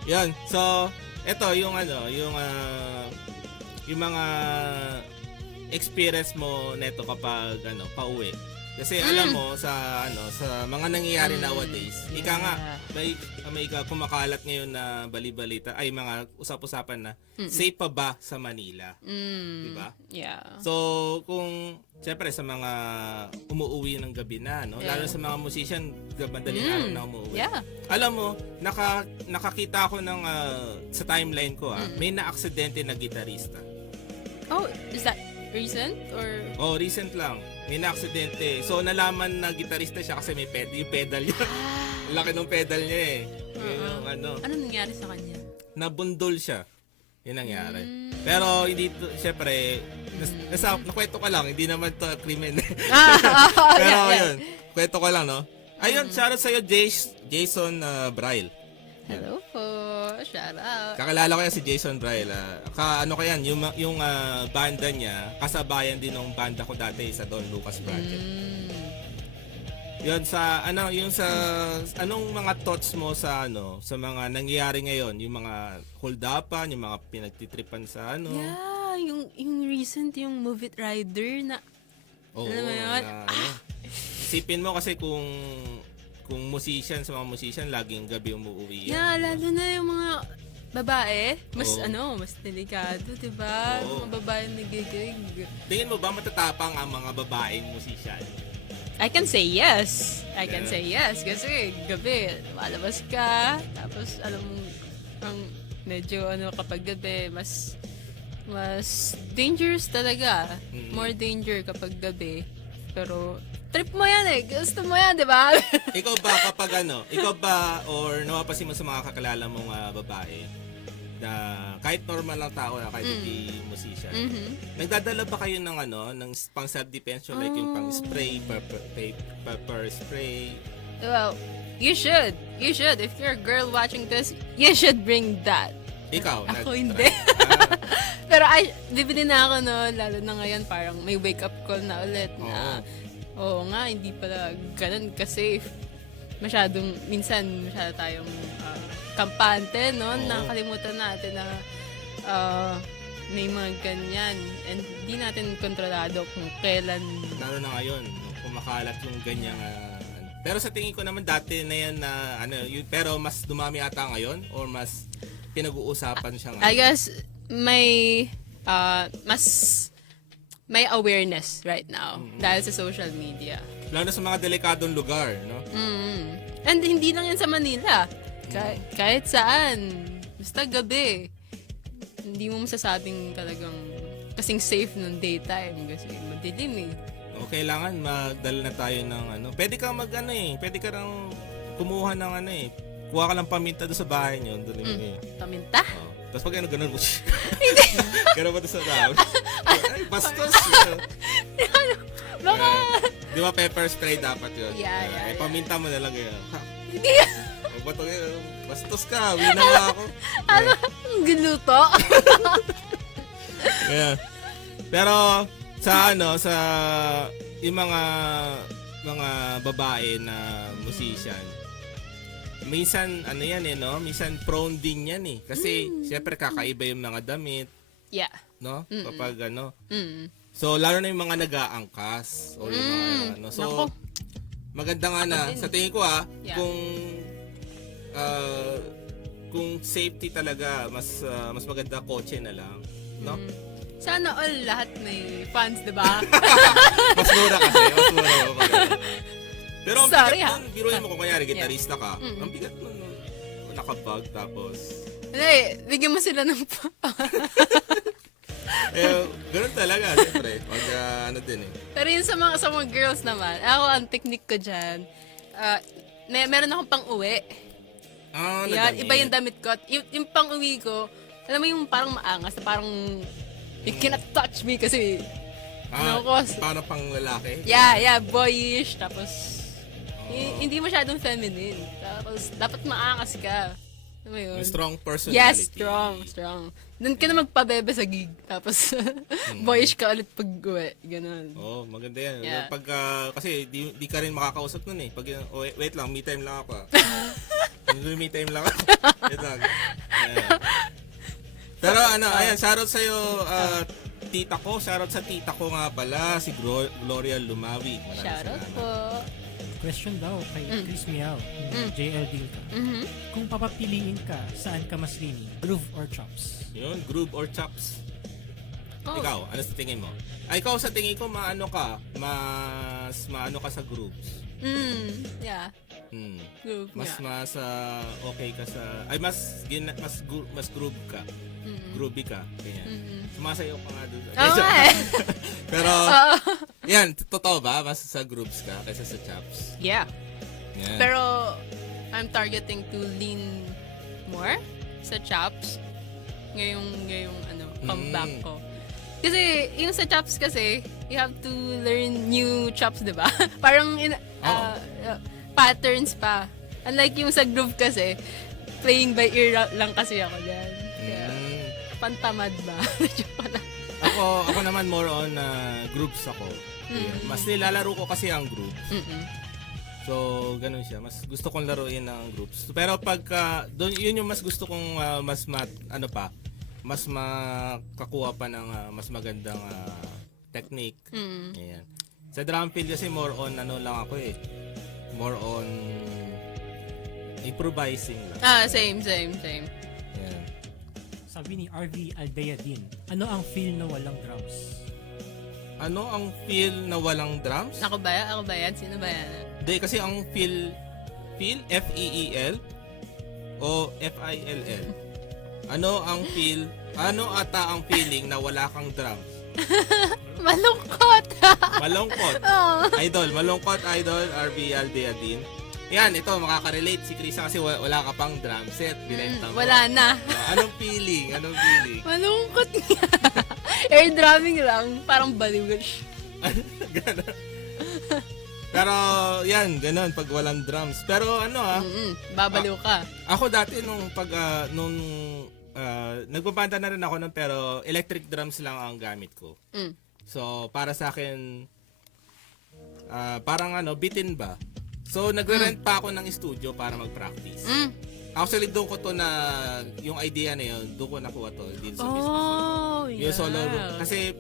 Yan, so, eto, yung mga experience mo neto kapag, pauwi. Kasi alam mo, sa mga nangyayari nowadays, ika nga, may kumakalat ngayon na bali-balita, ay mga usap-usapan na, safe pa ba sa Manila? Diba? Yeah. So, siyempre sa mga umuuwi ng gabi na, no? Lalo sa mga musician, madaling araw na umuuwi. Yeah. Alam mo, nakakita ako ng, sa timeline ko, may na-aksidente na gitarista. Oh, is that recent or? Oh, recent lang. May na-aksidente. So, nalaman na gitarista siya kasi may yung pedal niya. Laki ng pedal niya eh. Yung Ano nangyari sa kanya? Nabundol siya. Yun nangyari. Pero hindi syempre, nakwento ko lang, hindi naman to krimen. Pero yun, kwento ko lang, no? Ayun, shoutout sa'yo, Jason Braille. Hello po. Shout out. Kakilala ko yan si Jason Braille. Ano ko yan, yung banda niya, kasabayan din ng banda ko dati sa Don Lucas Project. Yun anong mga thoughts mo sa mga nangyayari ngayon, yung mga hold-upan, yung mga pinagtitripan sa Yeah, yung recent yung Move It Rider na alam mo yun? Isipin mo kasi kung sa mga musician laging gabi umuwi yan. Yeah, lalo na yung mga babae, mas delikado, 'di ba? Mga babae nagigig. Tingin mo ba matatapang ang mga babaeng musician? I can say yes. Kasi gabi, lumalabas ka, tapos alam mo, ang medyo kapag gabi, mas dangerous talaga. More danger kapag gabi. Pero trip mo yan gusto mo yan, di ba? Ikaw ba or napapansin mo sa mga kakilala mong babae, na kahit normal lang tao na kahit hindi musician. Nagdadala ba kayo ng ng pang self-defense like yung pang spray, pepper spray? Well, you should. You should. If you're a girl watching this, you should bring that. Ikaw? Ako hindi. Pero bibili na ako lalo na ngayon parang may wake-up call na ulit na, oo nga, hindi pala ganun ka-safe. Minsan masyado tayong kampante, no? Nakalimutan natin na may mga ganyan. And hindi natin kontrolado kung kailan. Lalo na ngayon, kumakalat yung ganyang pero sa tingin ko naman dati na yan na pero mas dumami ata ngayon or mas pinag-uusapan siya ngayon. I guess mas may awareness right now dahil sa social media. Lalo na sa mga delikadong lugar, no? And hindi lang yan sa Manila. Kahit saan. Basta gabi. Hindi mo masasabing talagang kasing safe ng daytime kasi madilim eh. O kailangan magdala na tayo ng Pwede ka pwede ka lang kumuha ng kuha ka lang paminta doon sa bahay niyo, doon Paminta? Tapos pag ganun mo. Ganun ba doon sa tao? Ay, bastos. Baka... Di ba pepper spray dapat yun? Yeah. Paminta mo na lang yun. Hindi. Bastos ka, wina nga ako. Ang giluto. Yeah. Pero sa sa yung mga babae na musician, minsan yan minsan prone din yan kasi syempre kakaiba yung mga damit, Yeah. no? Kapag so lalo na yung mga nag-aangkas o yung mga so Nako. maganda nga na sa tingin ko Yeah. kung safety talaga mas maganda kotse na lang, no? Sana all lahat may fans, di ba? Mas mura kasi. Pero ang Sorry, bigat nun, biruin mo kung kanyari, gitarista ka. Ang bigat nun, nakabag, tapos... Hindi, bigyan mo sila ng ganun talaga, siyempre. Pag din Pero yun sa mga girls naman, ako, ang technique ko dyan, meron akong pang-uwi. Yan, iba yung damit ko. Yung pang-uwi ko, alam mo yung parang maangas, na parang you cannot touch me kasi parang pang lalaki? Yeah, boyish. Tapos, hindi masyadong feminine. Tapos, dapat maangas ka. Alam mo yun? Strong personality. Yes, strong. Doon ka na magpabebe sa gig. Tapos, boyish ka ulit pag-uwi. Ganun. Maganda yan. Yeah. Pag, kasi di ka rin makakausap nun Pag, wait lang, me time lang ako. Me time lang ako. Wait lang. Yeah. Pero ayan, shoutout sa'yo, tita ko. Shoutout sa tita ko nga pala, si Gloria Lumawi. Maraming Shoutout salamat. po. Question daw kay Chris Miao, JL Dilka. Kung papapiliin ka, saan ka mas leaning? Groove or chops? Yun, groove or chops? Ikaw, ano sa tingin mo? Ikaw sa tingin ko, maano ka sa grooves. Yeah. Groove Mas nga. okay ka sa mas groove ka. Groovy ka. Ganyan. Sumasayaw pa nga doon. Pero yan, totoo ba? Mas sa grooves ka kaysa sa chops? Yeah. Yan. Pero, I'm targeting to lean more sa chops ngayong comeback ko. Kasi, yung sa chops kasi, you have to learn new chops, di ba? Parang, patterns pa. Unlike yung sa groove kasi, playing by ear lang kasi ako dyan. Kaya, pantamad ba? Ako naman more on groups ako. Mas nilalaro ko kasi ang groups. So, ganun siya. Mas gusto kong laruin ng groups. Pero pagka, yun yung mas gusto kong mas makakuha pa ng mas magandang technique. Ayan. Sa drum field kasi more on lang ako more on improvising lang. Same. Ayan. Sabi ni RV Aldeadin, ano ang feel na walang drums? Ano ang feel na walang drums? Ako ba yan? Sino ba yan? Hindi, kasi ang feel, F-E-E-L o F-I-L-L. Ano ata ang feeling na wala kang drums? Malungkot. Malungkot. Idol, RV Aldeadin. Yan, ito, makaka-relate si Krisa kasi wala ka pang drum set. Binenta mo. Wala na. Anong feeling? Anong feeling? Malungkot nga. Air drumming lang. Parang baliwish. Ganon. Pero, yan, ganon, pag walang drums. Pero ano Babaliw ka. ako dati nagbabanda na rin ako nun, pero electric drums lang ang gamit ko. Mm. So, para sa akin, parang bitin ba? So, nagre-rent pa ako ng studio para mag-practice. Mm. Actually, doon ko to yung idea na yun, doon ko nakuha to dito sa business. Oh, yeah. Yung solo room. Kasi,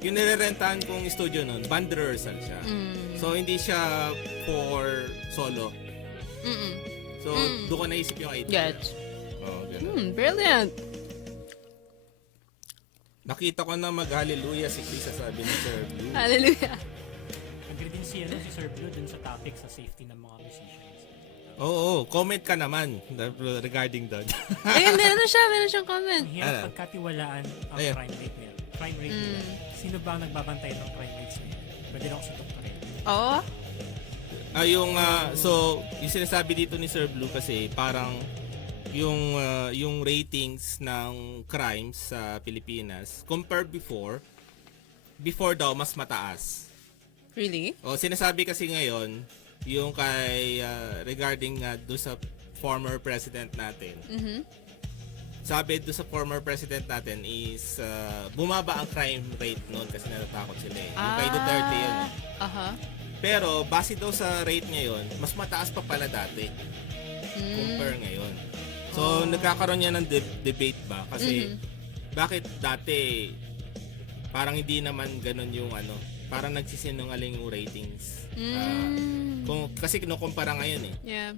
yung nire-rentahan kong studio nun, band rehearsal siya. So, hindi siya for solo. Mm-mm. So, doon ko naisip yung idea. Gets. Oh, ganun. Brilliant. Nakita ko na mag-hallelujah si Krisa, sabi ni Sir Blue. Hallelujah. Agree din si Sir Blue dun sa topic sa safety ng mga musicians. Oo, comment ka naman regarding that. Ayun, meron siyang comment. Ang hirap pagkatiwalaan ang Ayun. crime rate nila. Crime rate nila. Sino ba ang nagbabantay ng crime rates nila? Pwede lang ako sa doktor. Oo. So, yung sinasabi dito ni Sir Blue kasi parang yung ratings ng crimes sa Pilipinas compared before daw mas mataas. Really? O sinasabi kasi ngayon yung kay regarding do sa former president natin. Mm-hmm. Sabi do sa former president natin is bumaba ang crime rate noon kasi natatakot sila eh. Yung kay Duterte yun. Aha. Pero base daw sa rate ngayon, mas mataas pa pala dati compare ngayon. So nagkakaroon yan ng debate ba? Kasi bakit dati parang hindi naman ganun yung parang nagsisinungaling yung ratings. Kasi kinukumpara ngayon eh. Yeah.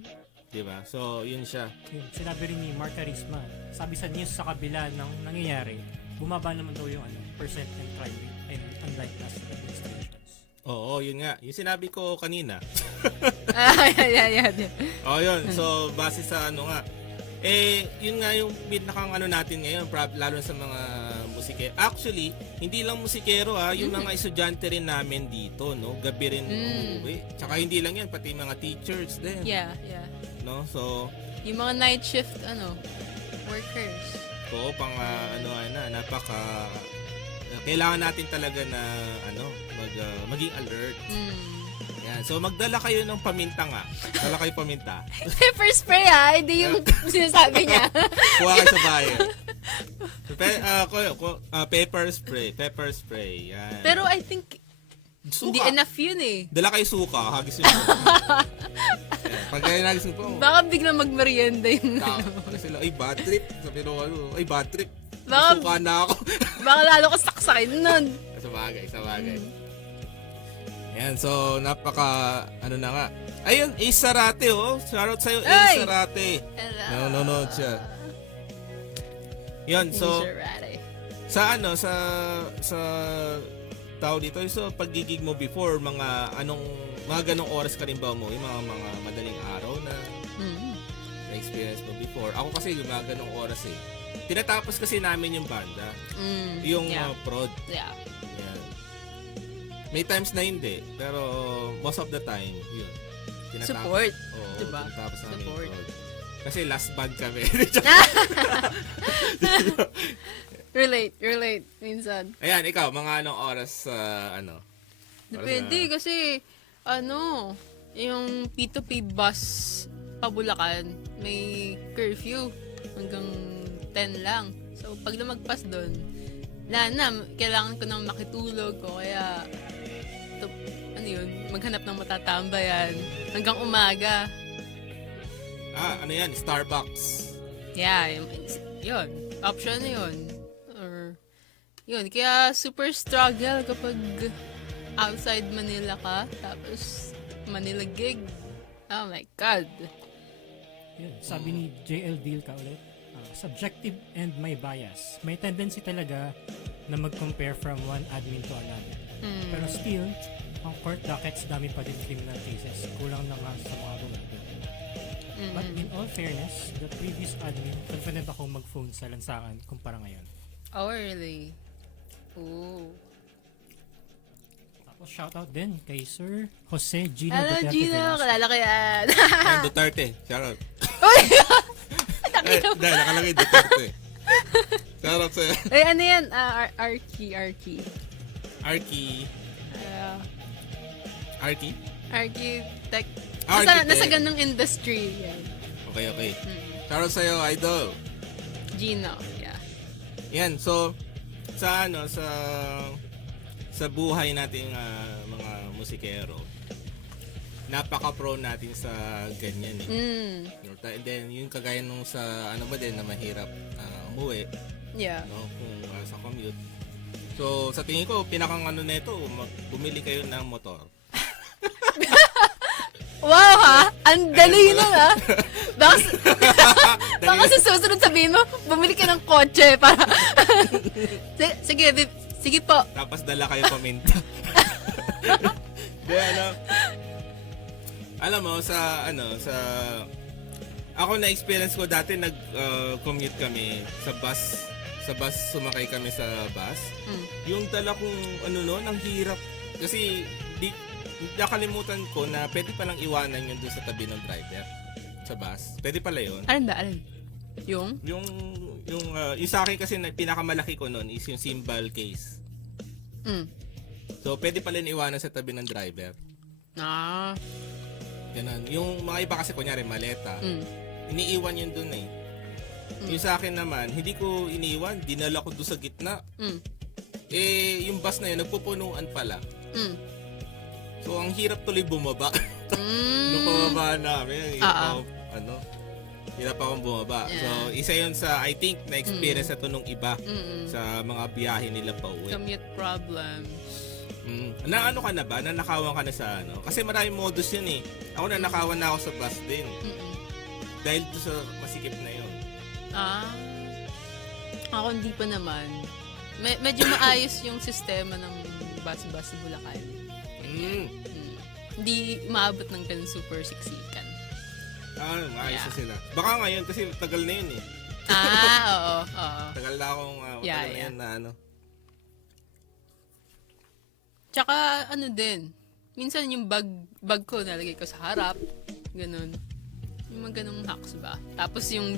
Diba? So yun siya. Yun, sinabi rin ni Mark Carisma, sabi sa news sa kabila ng nangyayari, bumaba naman daw yung percent ng crime rate and unlike last administrations. Oo, yun nga. Yung sinabi ko kanina. Yeah. Oh, yun. So, base sa yun nga yung pinakang natin ngayon, lalo sa mga musikero. Actually, hindi lang musikero yung mga estudyante rin namin dito, no? Gabi rin umuwi. Tsaka hindi lang yan, pati mga teachers din. Yeah. No? So, Yung mga night shift, workers. oo, kailangan natin talaga na, maging alert. Yan. So, magdala kayo ng paminta nga. Dala kayo paminta. Pepper spray hindi yung sinasabi niya. Kuha kayo sa bayan. Pepper spray. Yan. Pero I think, hindi Suka. enough yun eh. Dala kayo suka. Hagis yun. Pag kayo nagis po. Baka biglang magmerienda yung Sila, ay bad trip. Sabi nung ay bad trip. Baka- Suka na ako. Baka lalo ka saksakin nun. Sa bagay. Yan, so na nga. Ayun, Ace Zarate, oh. Shoutout sa'yo, Ay! Ace Zarate. Hello. Nanonood siya. Yun, so, sa tao dito, so pagigig mo before, mga ganong oras ka rin ba mo? Yung mga madaling araw na na-experience mo before. Ako kasi yung mga ganong oras eh. Tinatapos kasi namin yung banda. Yung prod. Yeah. Yan. May times na hindi, pero most of the time, yun. Support. Oo, Diba? tinatapos namin yung Support. prod. Kasi last band kami. Relate. Minsan. Ayan, ikaw, mga anong oras, Depende kasi, yung P2P bus pabulakan, may curfew hanggang 10 lang. So, pag lumagpas doon, kailangan ko nang makitulog o kaya, maghanap ng matatambayan hanggang umaga. Starbucks. Yeah, yun. Option na yun. Or, yun. Kaya super struggle kapag outside Manila ka, tapos Manila gig. Oh my God. Yun, sabi ni JL Deal ka ulit, subjective and may bias. May tendency talaga na mag-compare from one admin to another. Pero still, ang court dockets, dami pa din criminal cases. Kulang na nga sa mga bumagod. But in all fairness, the previous admin, confident ako mag-phone sa lansangan kumpara ngayon. Oh, really? Ooh. Tapos Shoutout din kay Sir Jose Gino Hello, Duterte Gino. Velasco. Kalala ko yan. Ay, Duterte. Shoutout. Uy! Eh, dahil nakalagay Duterte. Shoutout sa'yo. Ay, ano yan? Arky. Arky. Uh, Arky? Architect. Architect. Nasa ganung industry. Yan. Okay. Shoutout sa'yo, idol. Gino. Yeah. Yan, so sa buhay nating mga musikero, napaka-pro natin sa ganyan eh. And then yung kagaya nung sa ano ba din na mahirap umuwi, Yeah. no, kung sa commute. So sa tingin ko pinakang ano nito, bumili kayo ng motor. Wow ha! Ang dali na ha! Baka sa susunod sabihin mo, bumili ka ng kotse para... Sige po. Tapos dala kayo paminta. Di alam mo sa ako na experience ko dati commute kami sa bus sumakay kami sa bus. Yung dala kong ang hirap kasi nakalimutan ko na pwede palang iwanan yun doon sa tabi ng driver sa bus. Pwede pala yun. Alin? Yung Sa akin kasi pinakamalaki ko noon is yung cymbal case. So pwede pala iwanan sa tabi ng driver. Ganun. Yung mga iba kasi kunyari maleta. Iniiwan yun dun eh. Yung sa akin naman, hindi ko iniiwan, dinala ko doon sa gitna. Yung bus na yun, nagpupunuan pala. So, ang hirap tuloy bumaba. Nung pababa namin, hirap akong bumaba. Yeah. So, isa yun sa, I think, na-experience na to nung iba sa mga biyahe nila pa uwi. Commute problems. Naano ka na ba? Nanakawan ka na sa ano? Kasi maraming modus yun eh. Ako nanakawan na ako sa bus din. Dahil to sa masikip na yun. Ako hindi pa naman. Medyo maayos yung sistema ng bus-bus sa Bulacan. Hindi maabot ng ganun super siksikan. Maayos na sila. Baka ngayon kasi tagal na yun eh. Oo. Tagal na akong tagal na yun na ano. Tsaka din, minsan yung bag ko nalagay ko sa harap, ganun. Yung mga ganung hacks ba? Tapos yung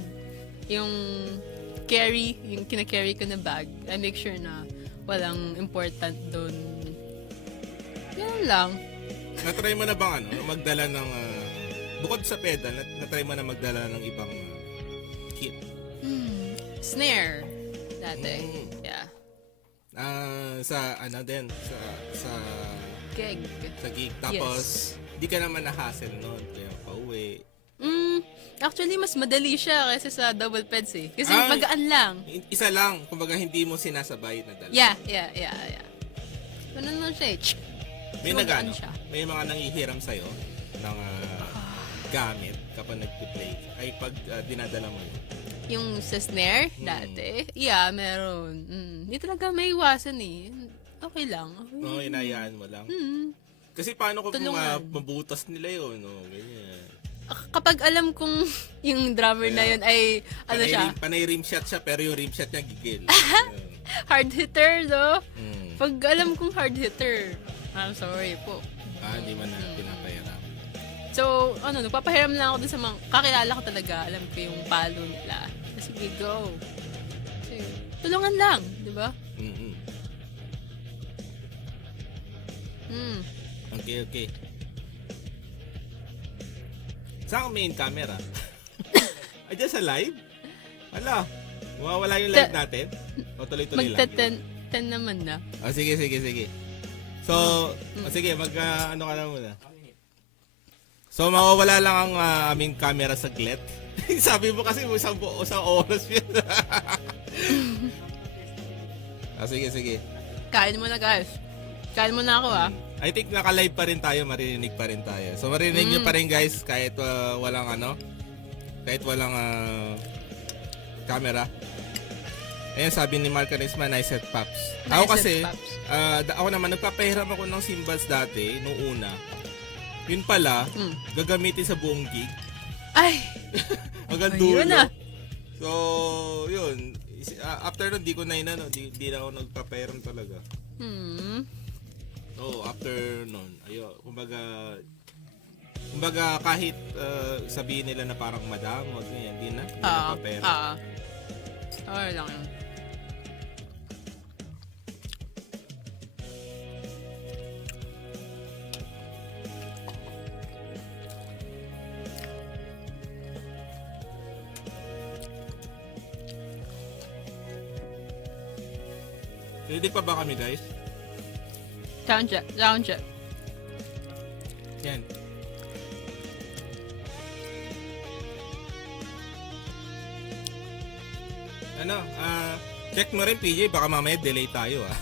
kina-carry ko na bag, I make sure na walang important doon. Ganun lang. Na-try mo na bang magdala ng bukod sa pedal, na-try mo na magdala ng ibang kit? Snare dati. Yeah. Sa Gig. Sa gig. Tapos, di ka naman na-hassle noon. Kaya pauwi. Actually, mas madali siya kaysa sa double peds eh. Kasi magaan lang. Isa lang. Kumbaga, hindi mo sinasabay na dala. Yeah. Ganun lang siya eh. May magaan nagano? siya. May mga nanghihiram sa'yo ng gamit kapag nag-play. Ay, pag dinadala mo yun. Yung sa snare, dati, yeah, meron. Hindi talaga may iwasan eh. Okay lang. No, inayaan mo lang. Kasi paano kung Tulungan. mabutas nila yun? No? Ganyan. Kapag alam kong yung drummer na yun ay, siya, Panay rim shot siya, pero yung rim shot niya gigil. hard hitter, no? Mm. Pag alam kong hard hitter, I'm sorry po. Hindi man na pinapahiram. So, nagpapahiram lang ako dun sa mga, kakilala ko talaga, alam ko yung palo nila. Sige, go. Kasi, tulungan lang, di ba? Okay. Saan ang main camera? Diyan sa live? Wala. Mawawala yung live natin? O tuloy-tuloy lang? Magta-10 naman na. Sige. So, sige, ka na muna. So, mawawala lang ang aming camera saglit. Sabi mo kasi isang oras yun. Sige. Kain mo na, guys. Kain mo na ako, I think naka-live pa rin tayo, marinig pa rin tayo. So, marinig nyo pa rin, guys, kahit walang camera. Ayan, sabi ni Mark Arisma, nice set pops. Ako kasi, ako naman, nagpapahiram ako ng cymbals dati, nung una. Yun pala, gagamitin sa buong gig. Ay! Hanggang dulo. Ayun na. So, yun. After nun, di na ako nagpapahiram talaga. after nun, kumbaga kahit sabihin nila na parang madam, wag na yan, hindi na pa pera. Okay lang yun. Ready pa ba kami, guys? Sound check. Yan. Check mo rin, PJ, baka mamaya delay tayo, ah.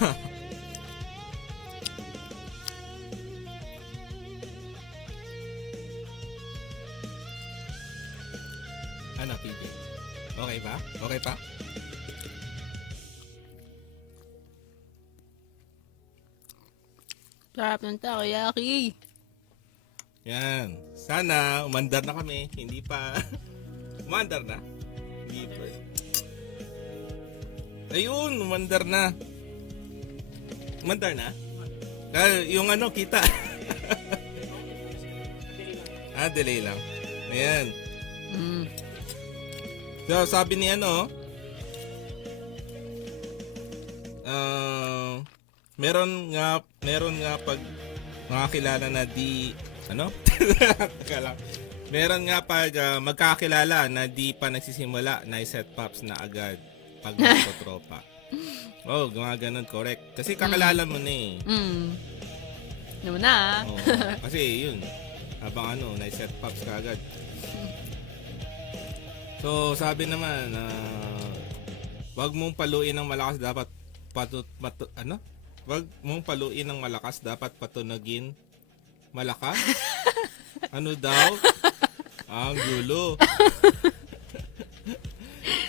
Ano, PJ? Okay pa? Okay pa? Sarap ng takoyaki. Yan. Sana umandar na kami. Hindi pa. Umandar na? Hindi pa. Ayun, umandar na. Umandar na? Yung kita. Delay lang. Ayan. So, sabi ni meron nga pag makakilala na Teka lang. Meron nga pag magkakilala na di pa nagsisimula na i-set pops na agad pag magtotropa. Ganun, correct. Kasi kakilala mo na eh. Ano na? Kasi yun, habang na-set pops ka agad. So, sabi naman, wag mong paluin ng malakas, dapat wag mong paluin ng malakas, dapat patunagin malakas? Ano daw? Ang gulo.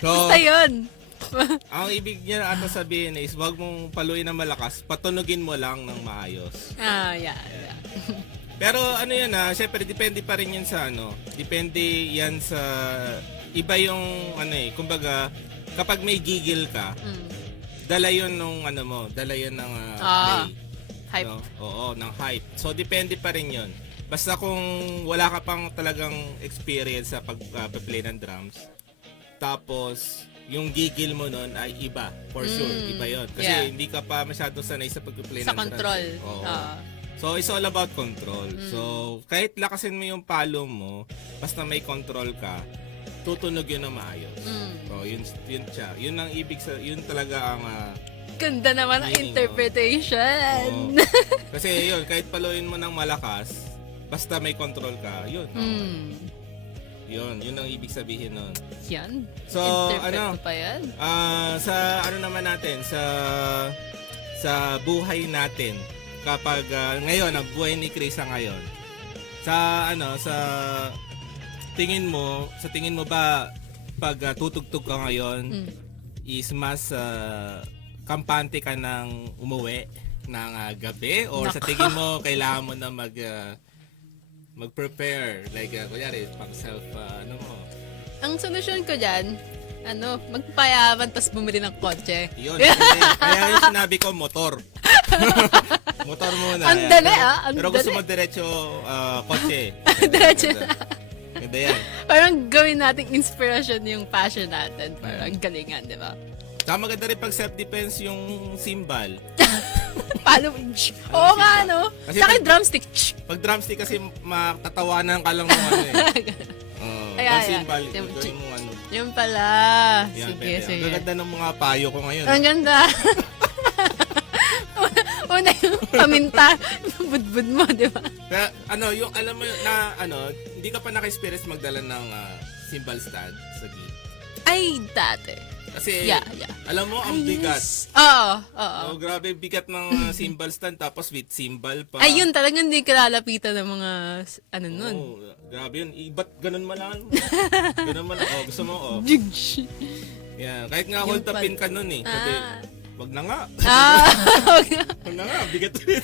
So, Basta yun. ang ibig niya ata sabihin is, wag mong paluin ng malakas, patunugin mo lang ng maayos. Yeah. Pero yan syempre depende pa rin yan sa depende yan sa iba yung kumbaga kapag may gigil ka, dala yun nung dala yun ng play. Hype. No? Oo, ng hype. So depende pa rin yun. Basta kung wala ka pang talagang experience sa pag-play ng drums, tapos yung gigil mo nun ay iba, for sure, iba yun. Kasi hindi ka pa masyado sanay sa pag-play ng drums. Sa control. Oo. So, it's all about control. So, kahit lakasin mo yung palo mo, basta may control ka, tutunog yun na maayos. So, yun siya. Yun ang yun talaga ang Ganda naman ang meaning, interpretation. Kasi yun, kahit paluin mo ng malakas, basta may control ka, yun. Yun ang ibig sabihin nun. Yan. So, Interpret mo pa yan? Sa naman natin, sa buhay natin, kapag ngayon, ang buhay ni Krisa ngayon, sa tingin mo ba pag tutugtog ka ngayon is mas kampante ka ng umuwi ng gabi, or sa tingin mo kailangan mo na mag-prepare, like kunyari pang self mo? Ang solusyon ko dyan, magpayaman tapos bumili ng kotse. Yun. Kaya yung sinabi ko, motor. Motor muna. Ang dali, ang Pero gusto dali. mo diretso kotse. Diretso. Ganda yan. Parang gawin nating inspiration yung passion natin. Parang galingan, di ba? Saka maganda rin pag self-defense yung cymbal. Paano? Oo nga, Kasi Sa akin, pag- drumstick. Pag drumstick kasi matatawanan ka lang ng Ay, pag ay, cymbal, ay. gawin mo Yun pala. Yan, Sige, pwede. sige. Ang gaganda ng mga payo ko ngayon. Ang ganda. Una yung paminta ng budbud mo, di ba? Kaya, yung alam mo na hindi ka pa naka-experience magdala ng cymbal stand sa gig. Ay, dati. Kasi Yeah. alam mo ang bigat. Oo. Oh, grabe bigat ng cymbal stand, tapos with cymbal pa. Ayun, talagang hindi kalalapitan ng mga, nun. Oh, grabe yun. Ba't ganun malaan? Ganun malaan. Oh, gusto mo, Yeah, kahit nga hold the pin ka nun eh. Sabi, wag na nga. Wag na nga, bigat rin.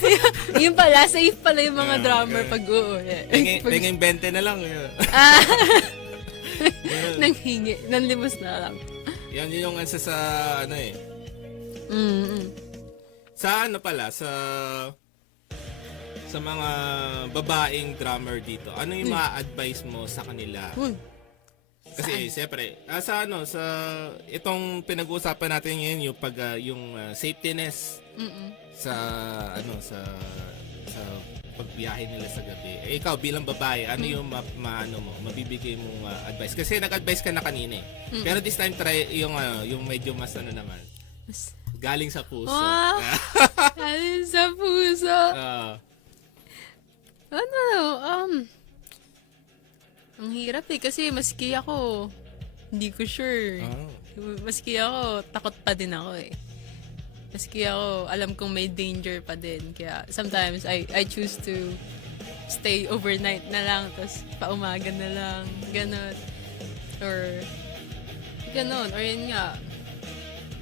Yun pala, safe pala yung mga Yeah, drummer okay. pag uuwi. Pengeng 20 na lang. Nang hingi, nang limos na lang. Yan yun yung ansa sa Mm-hmm. Sa pala, sa mga babaeng drummer dito, ano yung ma-advise mo sa kanila? Kasi siyempre, sa itong pinag-uusapan natin ngayon yung safetyness sa pagbiyahe nila sa gabi. Ikaw bilang babae, ano yung mabibigay mong advice? Kasi nag-advise ka na kanina eh. Pero this time try yung medyo mas naman. Galing sa puso. Wow! Galing sa puso. Ang hirap eh kasi maski ako hindi ko sure. Maski ako takot pa din ako eh. Maski ako alam kong may danger pa din. Kaya sometimes I choose to stay overnight na lang tapos paumaga na lang. Ganon. Or yun nga.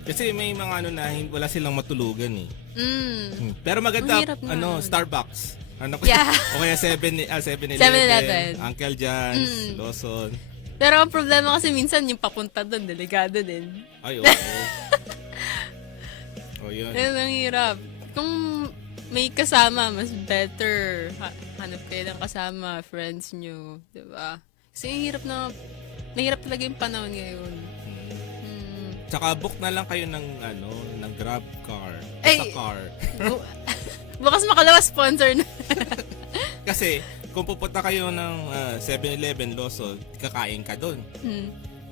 Kasi may mga wala silang matulugan eh. Pero maganda, Ang hirap nga. Starbucks. Yeah. O kaya 7-Eleven, 7-Eleven. Uncle John's, Lawson. Pero ang problema kasi minsan yung papunta doon, delikado din. Ay, okay. Yun. Ayun ang hirap. Kung may kasama, mas better. Hanap kayo ng kasama, friends nyo. Diba? Kasi mahirap talaga yung panahon ngayon. Tsaka book na lang kayo ng Grab car. Ay! Sa car. Bukas makalawa sponsor na. Kasi kung pupunta kayo ng 7-Eleven, Lawson, kakain ka doon.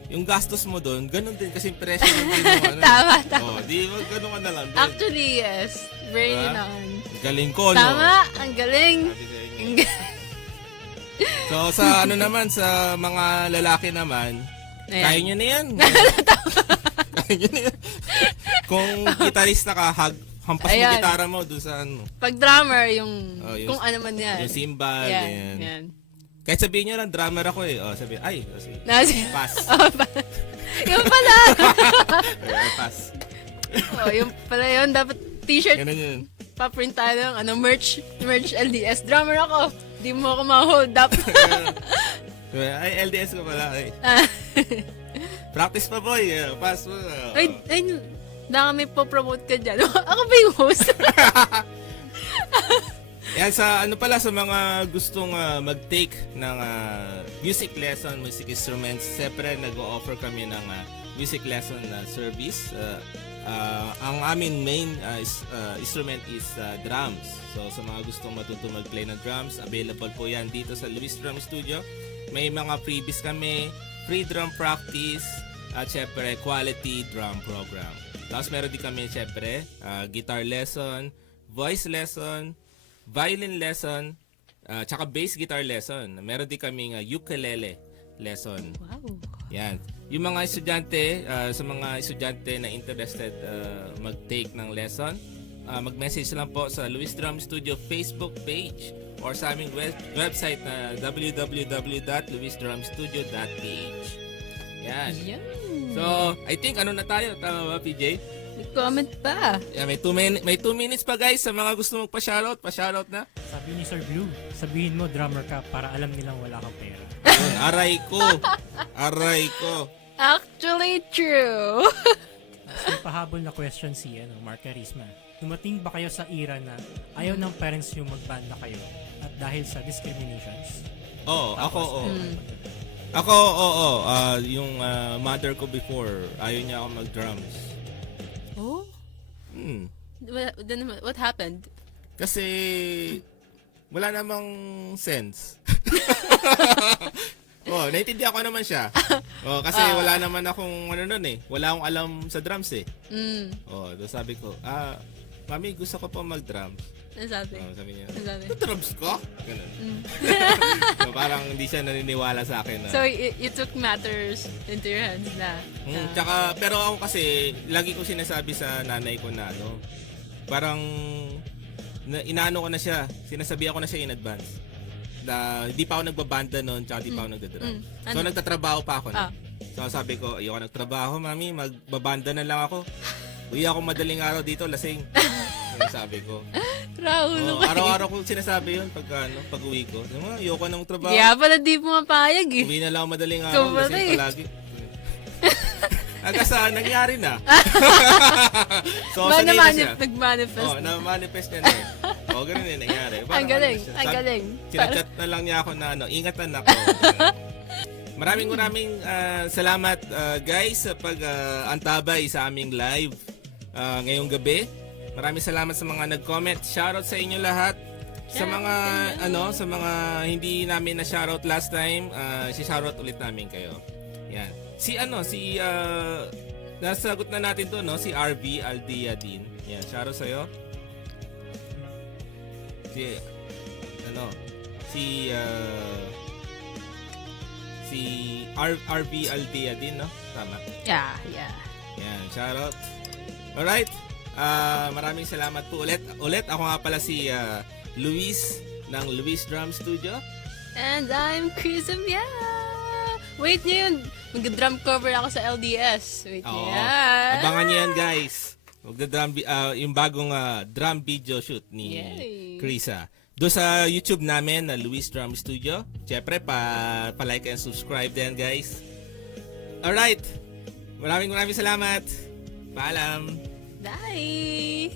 Yung gastos mo doon, ganun din kasi presyo ng din. Tama. Di ba ganun ka na lang din. Actually, yes. Very on. Galing ko, no? Tama, ang galing. Sabi sa inyo. So, sa sa mga lalaki naman, Ayan. kaya nyo na yan. Kaya nyo na yan. Kung gitarista ka, hampas mo Ayan. gitara mo doon sa Pag drummer, yung yung- kung ano man yan. yung cymbal, Yan. yan. Kahit sabihin nyo lang, drummer ako eh. Sabi, sige. Pass. Yung pala. Pass. Yung pala yun. Dapat t-shirt. Ganun yun. Paprint tayo ng merch LDS. Drummer ako. Di mo ako ma-hold up. Ay, LDS ko pala. Ay. Practice pa boy. Pass mo. Ay, baka may po-promote ka dyan. Ako ba yung host? Yan sa sa mga gustong mag-take ng music lesson, music instruments, siyempre nag-o-offer kami ng music lesson service. Ang aming main instrument is drums. So sa mga gustong matuto mag-play ng drums, available po yan dito sa Luis Drum Studio. May mga freebies kami, free drum practice, at syempre quality drum program. Tapos meron din kami syempre guitar lesson, voice lesson, violin lesson, tsaka bass guitar lesson. Meron din kaming ukulele lesson. Wow. Yan. Yung mga estudyante, sa mga estudyante na interested mag-take ng lesson, mag-message lang po sa Luis Drum Studio Facebook page or sa aming website na www.luisdrumstudio.ph. Yan. Yan. So, I think na tayo? Tama ba, PJ? Comment pa. Yeah, may 2 minutes pa guys sa mga gusto magpa-shoutout. Pa-shoutout na. Sabi ni Sir Blue, sabihin mo drummer ka para alam nilang wala kang pera. Yun, aray ko. Actually, true. May pahabol na question si Mark Carisma. Dumating ba kayo sa era na ayaw ng parents nyo magbanda kayo at dahil sa discriminations? Ako. Yung mother ko before, ayaw niya ako mag-drums. Oh? Then what happened? Kasi wala namang sense. Naintindihan ko naman siya. Kasi wala naman akong wala akong alam sa drums eh. Tapos sabi ko, Mami, gusto ko pa mag-drums. Ano sabi? Sabi niya, Ano sabi? drums ko? Ganun. So, parang hindi siya naniniwala sa akin. So, you took matters into your hands na. Tsaka, pero ako kasi, lagi ko sinasabi sa nanay ko na, parang, inaano ko na siya, sinasabihan ko na siya in advance. Na, hindi pa ako nagbabanda noon, tsaka hindi pa ako nagdadrum. Ano? So, nagtatrabaho pa ako. So, sabi ko, ayoko nagtrabaho, Mami, magbabanda na lang ako. Uwi ako madaling araw dito, lasing. Yung sabi ko. Raul, Araw-araw ko sinasabi yun pag uwi ko. Ayoko nang trabaho. Kaya pala di pumapayag eh. Uwi na lang ako madaling araw, lasing palagi. hanggang sa nangyari na. So, sanay na siya. Nag-manifest. Na-manifest niya na eh. Ganun yung nangyari. Ang galing, ang galing. Sinachat na lang niya ako na ingatan ako. Maraming salamat guys sa pag-antabay sa aming live ngayong gabi. Maraming salamat sa mga nag-comment. Shoutout sa inyo lahat. Sa mga sa mga hindi namin na shoutout last time, si-shoutout ulit namin kayo. Yan. Nasagot na natin 'to, no? Si RV Aldiadin. Yan, shoutout sa iyo. Si RV Aldiadin, no? Tama. Yeah. Yan, shoutout. Alright. Maraming salamat po ulit. Ako nga pala si Luis ng Luis Drum Studio. And I'm Chris Amia. Wait nyo yun. Mag-drum cover ako sa LDS. Wait nyo yan. Abangan nyo yan, guys. Yung bagong drum video shoot ni Chrisa. Doon sa YouTube namin na Luis Drum Studio. Siyempre, pa-like and subscribe din, guys. Alright. Maraming salamat. Paalam. Bye!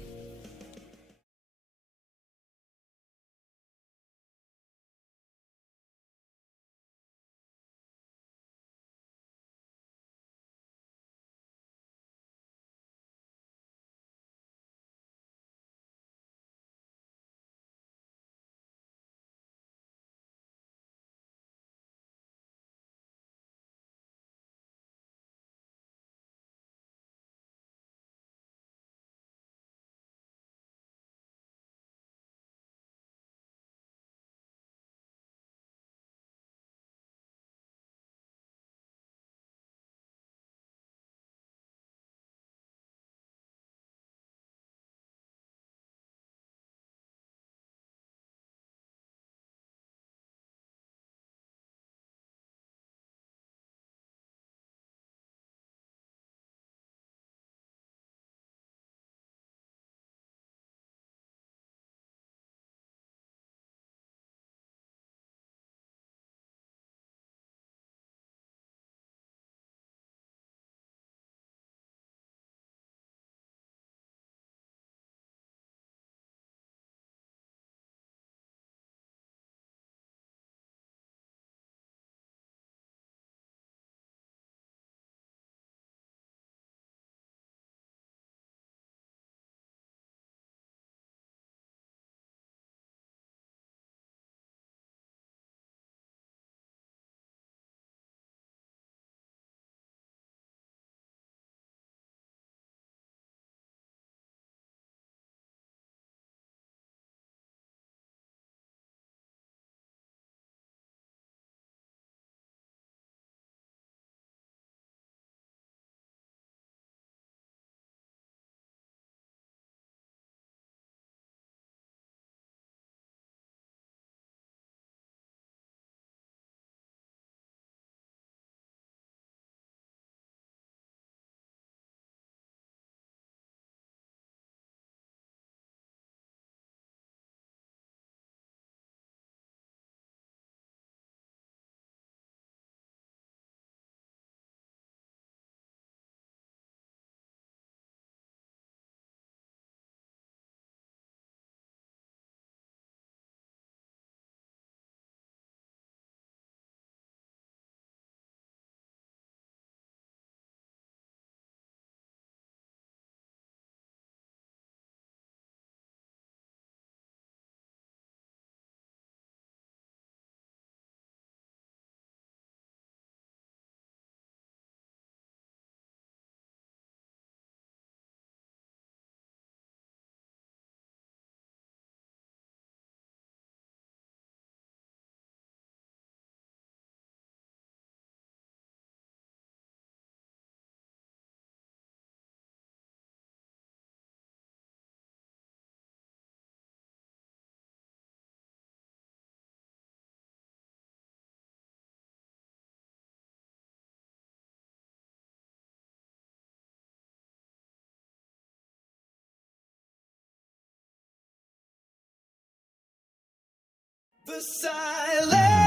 The silence.